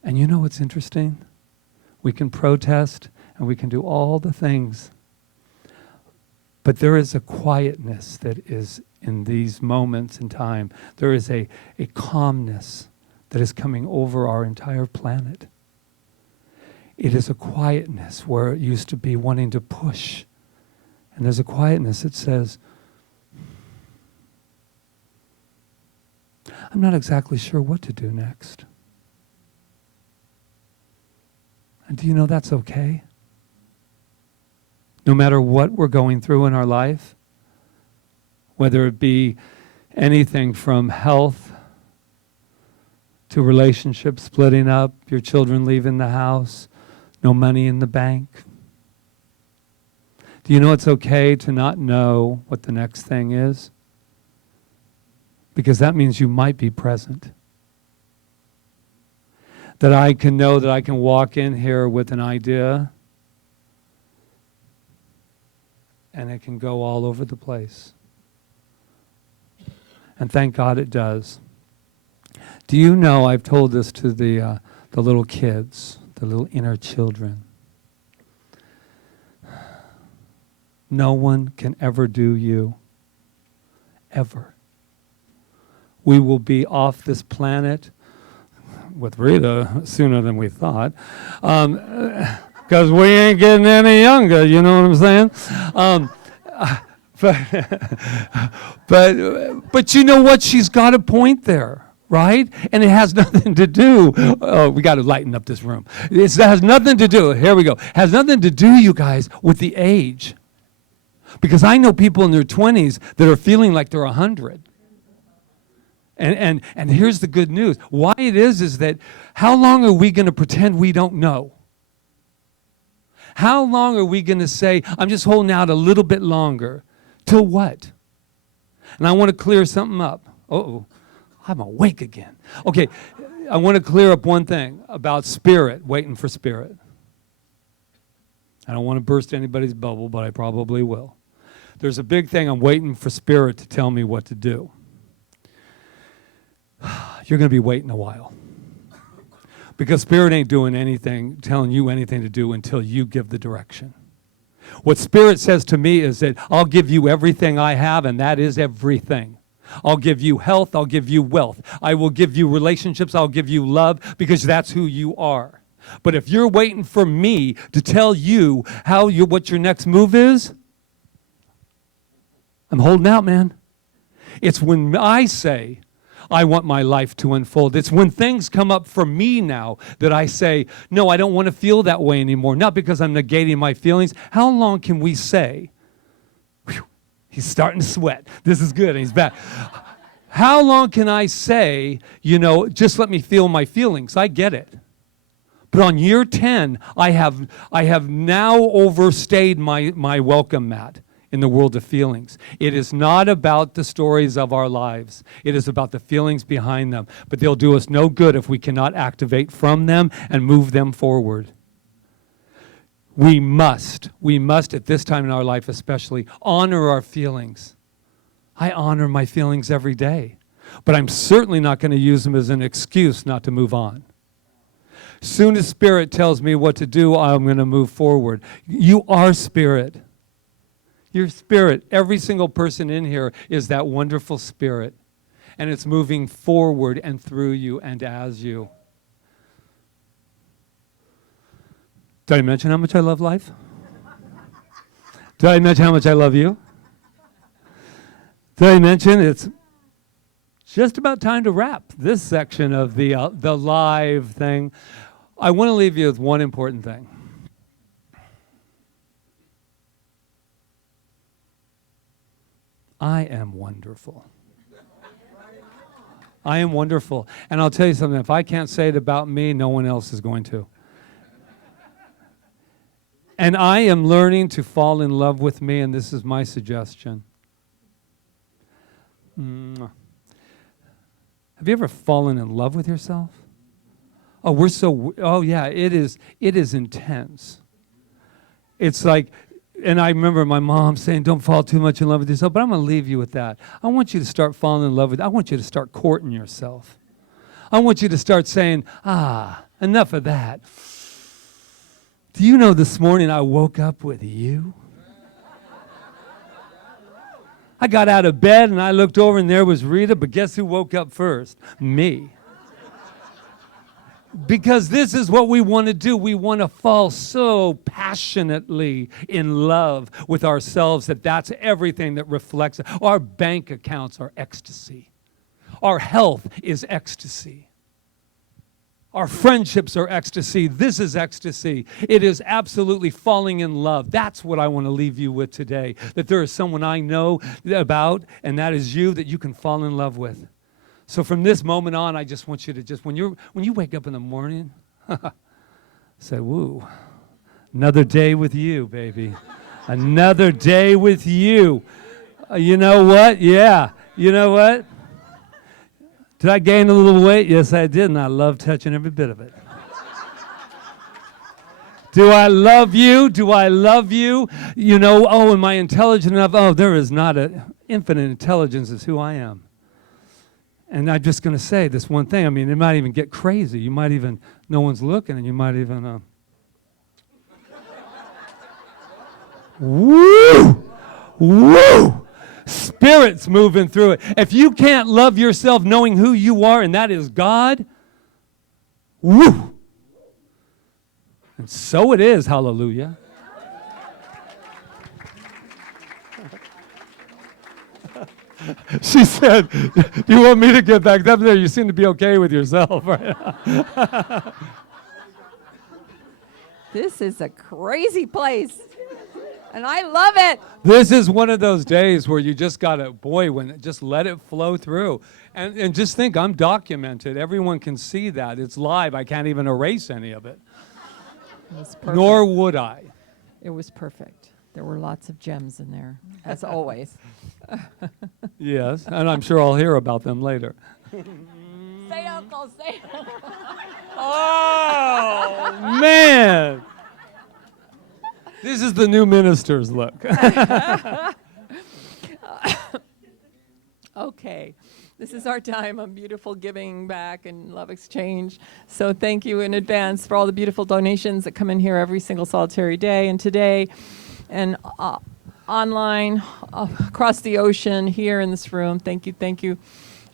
And you know what's interesting? We can protest and we can do all the things. But there is a quietness that is in these moments in time. There is a calmness that is coming over our entire planet. It is a quietness where it used to be wanting to push. And there's a quietness that says, I'm not exactly sure what to do next. And do you know that's okay? No matter what we're going through in our life, whether it be anything from health to relationships splitting up, your children leaving the house, no money in the bank. Do you know it's okay to not know what the next thing is? Because that means you might be present. That I can know that I can walk in here with an idea and it can go all over the place. And thank God it does. Do you know, I've told this to the little kids, the little inner children. No one can ever do you. Ever. We will be off this planet with Rita sooner than we thought, because we ain't getting any younger, you know what I'm saying? But you know what? She's got a point there, right? And it has nothing to do, we got to lighten up this room. It has nothing to do, here we go, has nothing to do, you guys, with the age. Because I know people in their 20s that are feeling like they're 100. And here's the good news. Why it is that how long are we going to pretend we don't know? How long are we going to say, I'm just holding out a little bit longer? Till what? And I want to clear something up. Uh-oh, I'm awake again. Okay, I want to clear up one thing about spirit, waiting for spirit. I don't want to burst anybody's bubble, but I probably will. There's a big thing, I'm waiting for spirit to tell me what to do. You're going to be waiting a while. Because spirit ain't doing anything, telling you anything to do until you give the direction. What spirit says to me is that I'll give you everything I have, and that is everything. I'll give you health, I'll give you wealth. I will give you relationships, I'll give you love, because that's who you are. But if you're waiting for me to tell you what your next move is, I'm holding out, man. It's when I say, I want my life to unfold. It's when things come up for me now that I say, no, I don't want to feel that way anymore. Not because I'm negating my feelings. How long can we say, whew, he's starting to sweat. This is good, and he's back. How long can I say, just let me feel my feelings? I get it. But on year 10, I have now overstayed my welcome mat in the world of feelings. It is not about the stories of our lives. It is about the feelings behind them. But they'll do us no good if we cannot activate from them and move them forward. We must at this time in our life especially, honor our feelings. I honor my feelings every day. But I'm certainly not going to use them as an excuse not to move on. Soon as Spirit tells me what to do, I'm going to move forward. You are Spirit. Your spirit, every single person in here is that wonderful spirit. And it's moving forward and through you and as you. Did I mention how much I love life? Did I mention how much I love you? Did I mention it's just about time to wrap this section of the live thing? I want to leave you with one important thing. I am wonderful. I am wonderful. And I'll tell you something, if I can't say it about me, no one else is going to. And I am learning to fall in love with me, and this is my suggestion. Have you ever fallen in love with yourself? Oh yeah, it is intense. It's like, and I remember my mom saying, don't fall too much in love with yourself, but I'm going to leave you with that. I want you to start falling in love with, I want you to start courting yourself. I want you to start saying, enough of that. Do you know this morning I woke up with you? I got out of bed and I looked over and there was Rita, but guess who woke up first? Me. Because this is what we want to do. We want to fall so passionately in love with ourselves that that's everything that reflects. Our bank accounts are ecstasy. Our health is ecstasy. Our friendships are ecstasy. This is ecstasy. It is absolutely falling in love. That's what I want to leave you with today. That there is someone I know about, and that is you, that you can fall in love with. So from this moment on, I just want you to when you wake up in the morning, say, woo, another day with you, baby. Another day with you. You know what? Yeah. You know what? Did I gain a little weight? Yes, I did, and I love touching every bit of it. Do I love you? Do I love you? You know, am I intelligent enough? There is not an infinite intelligence is who I am. And I'm just going to say this one thing. I mean, it might even get crazy. You might even, no one's looking, and you might even, woo! Woo! Spirit's moving through it. If you can't love yourself knowing who you are, and that is God, woo! And so it is, hallelujah. She said, do you want me to get back up there? You seem to be okay with yourself right now. This is a crazy place. And I love it. This is one of those days where you just got to, just let it flow through. And just think, I'm documented. Everyone can see that. It's live. I can't even erase any of it. It was perfect. Nor would I. It was perfect. There were lots of gems in there, as always. Yes, and I'm sure I'll hear about them later. Say uncle, say uncle. Oh, man. This is the new minister's look. Okay. This is our time of beautiful giving back and love exchange. So thank you in advance for all the beautiful donations that come in here every single solitary day and today and online, across the ocean, here in this room. Thank you, thank you.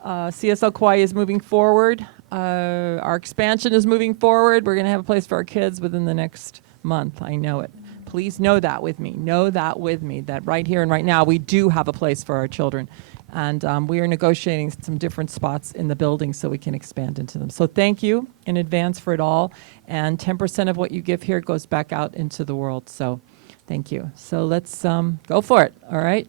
CSL Kauai is moving forward. Our expansion is moving forward. We're going to have a place for our kids within the next month. I know it. Please know that with me. Know that with me, that right here and right now we do have a place for our children. And we are negotiating some different spots in the building so we can expand into them. So thank you in advance for it all. And 10% of what you give here goes back out into the world. So thank you. So let's go for it. All right.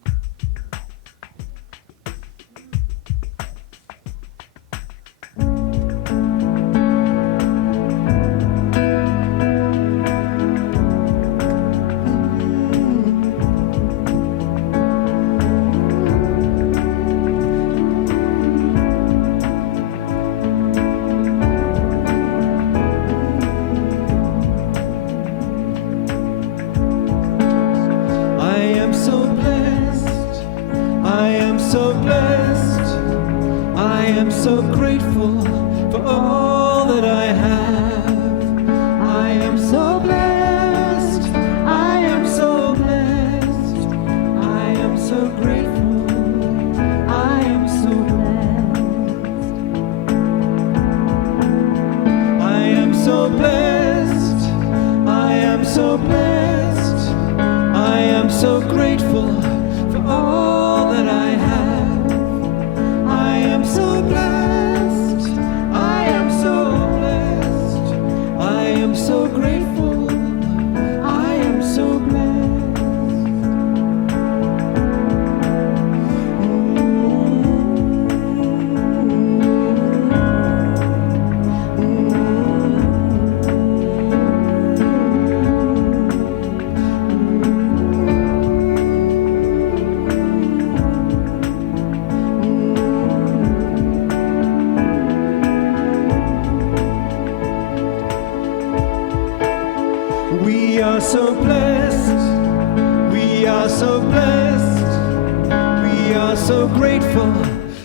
so grateful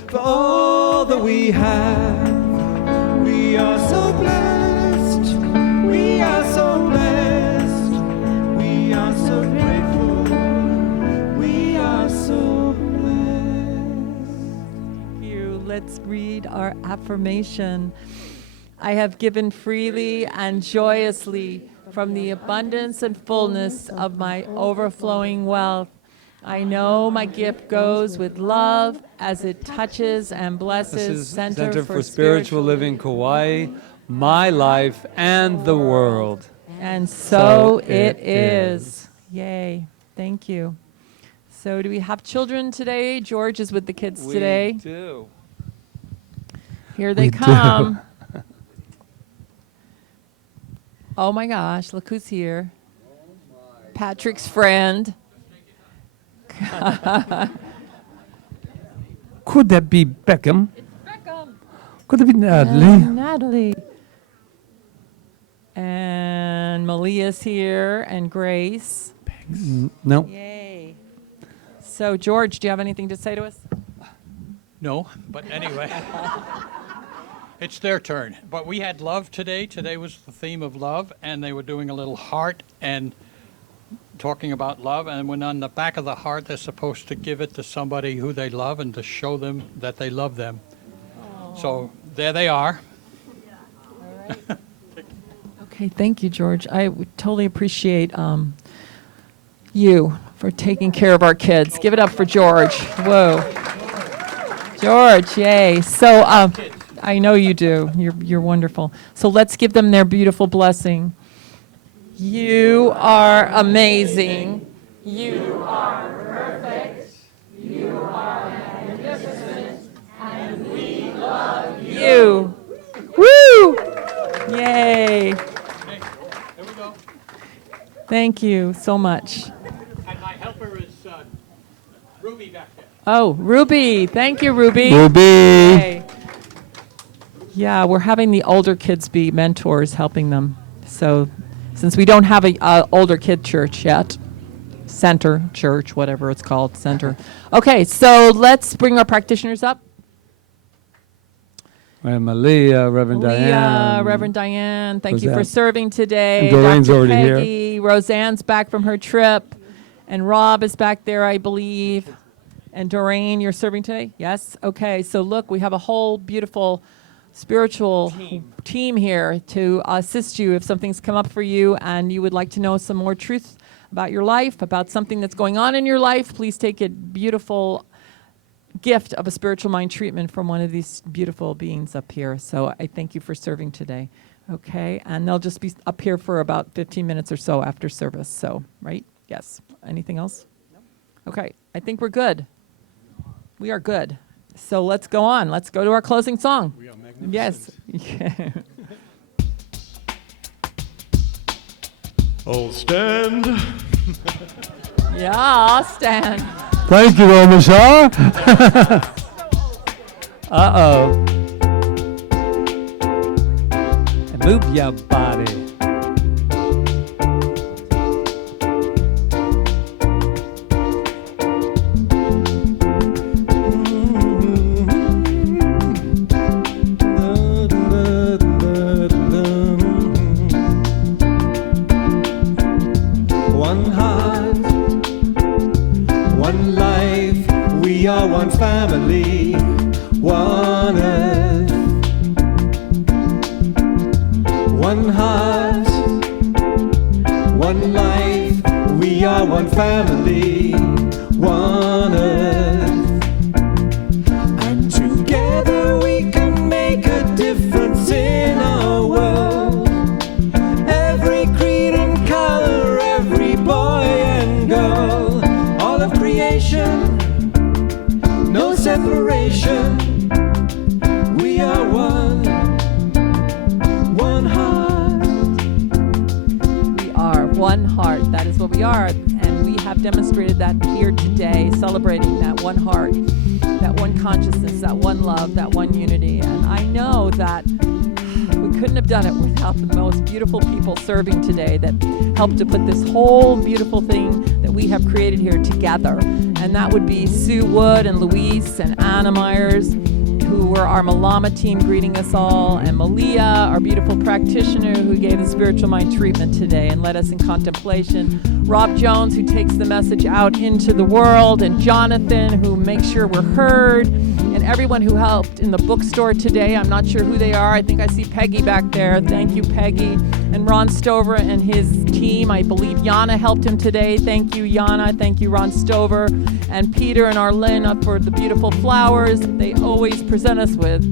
for all that we have. We are so blessed. We are so blessed. We are so grateful. We are so blessed. Thank you. Let's read our affirmation. I have given freely and joyously from the abundance and fullness of my overflowing wealth. I know my gift goes with love as it touches and blesses This is Center for Spiritual Living Kauai, my life and the world. And so it is. Yay. Thank you. So do we have children today? George is with the kids today. We do. Here they We come. Oh my gosh, look who's here. Patrick's friend. Could that be Beckham? Beckham. Could that be Natalie? Natalie. And Malia's here and Grace. No. Yay. So George, do you have anything to say to us? No, but anyway, it's their turn. But we had love today. Today was the theme of love, and they were doing a little heart and talking about love. And when on the back of the heart, they're supposed to give it to somebody who they love and to show them that they love them. So there they are. Okay, thank you, George. I would totally appreciate you for taking care of our kids. Give it up for George. Whoa. George, yay. So I know you do. You're wonderful. So let's give them their beautiful blessing. You are amazing. You are perfect. You are magnificent. And we love you. Woo! Yay. Okay, there we go. Thank you so much. And my helper is Ruby back there. Oh, Ruby. Thank you, Ruby. Ruby. Yay. Yeah, we're having the older kids be mentors, helping them. So since we don't have a older kid church yet, center, church, whatever it's called, center. Okay, so let's bring our practitioners up. And Malia, Reverend Diane. Reverend Diane, thank you for Roseanne. serving today. And Doreen's Dr. already here. Peggy, Roseanne's back from her trip, and Rob is back there, I believe. And Doreen, you're serving today? Yes? Okay, so look, we have a whole beautiful spiritual team here to assist you if something's come up for you and you would like to know some more truth about your life, about something that's going on in your life. Please take a beautiful gift of a spiritual mind treatment from one of these beautiful beings up here. So I thank you for serving today. Okay, and they'll just be up here for about 15 minutes or so after service. So, right? Yes. Anything else? No. Okay, I think we're good. We are good. So let's go on. Let's go to our closing song. We are magnificent. Yes. Yeah. I'll stand. Yeah, I'll stand. Thank you, Omashar. Uh-oh. And move your body. One heart, one life, we are one family, one earth. One heart, one life, we are one family, one earth. And together we can make a difference in our world. Every creed and color, every boy and girl, all of creation, no separation. We are one, one heart. We are one heart. That is what we are. And we have demonstrated that here today, celebrating that one heart, that one consciousness, that one love, that one unity. And I know that we couldn't have done it without the most beautiful people serving today that helped to put this whole beautiful thing that we have created here together. and that would be Sue Wood and Luis and Anna Myers, who were our Malama team greeting us all, and Malia, our beautiful practitioner who gave the spiritual mind treatment today and led us in contemplation. Rob Jones, who takes the message out into the world, and Jonathan, who makes sure we're heard, and everyone who helped in the bookstore today. I'm not sure who they are. I think I see Peggy back there. Thank you, Peggy. And Ron Stover and his team. I believe Yana helped him today. Thank you, Yana. Thank you, Ron Stover. And Peter and Arlene for the beautiful flowers they always present us with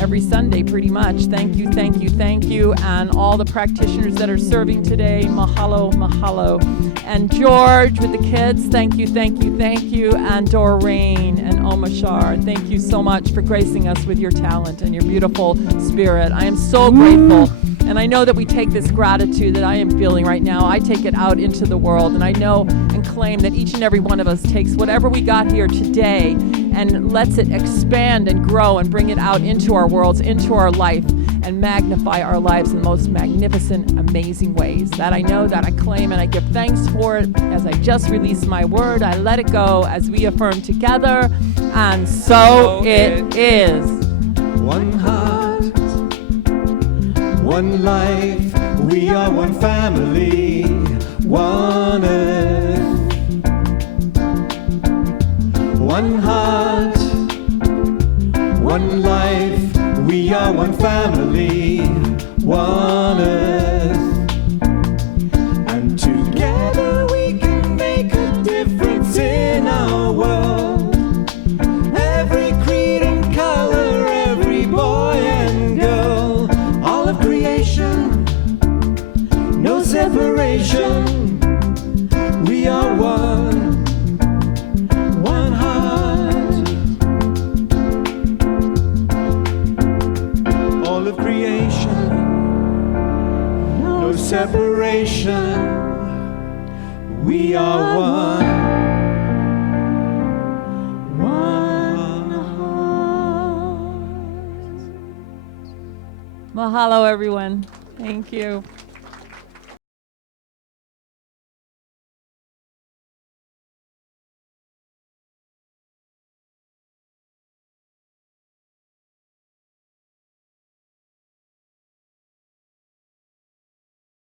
every Sunday, pretty much. Thank you, thank you, thank you. And all the practitioners that are serving today, mahalo, mahalo. And George with the kids, thank you, thank you, thank you. And Doreen and Omashar, thank you so much for gracing us with your talent and your beautiful spirit. I am so grateful. And I know that we take this gratitude that I am feeling right now, I take it out into the world. And I know and claim that each and every one of us takes whatever we got here today and lets it expand and grow and bring it out into our worlds, into our life, and magnify our lives in the most magnificent, amazing ways. That I know, that I claim, and I give thanks for it. As I just released my word, I let it go as we affirm together, and so it is. One heart, one life, we are one family, one earth. One heart, one life, we are one family, one earth. And together we can make a difference in our world. Every creed and color, every boy and girl, all of creation, no separation. We are one, one heart. All of creation, no separation. We are one, one heart. Mahalo, everyone. Thank you.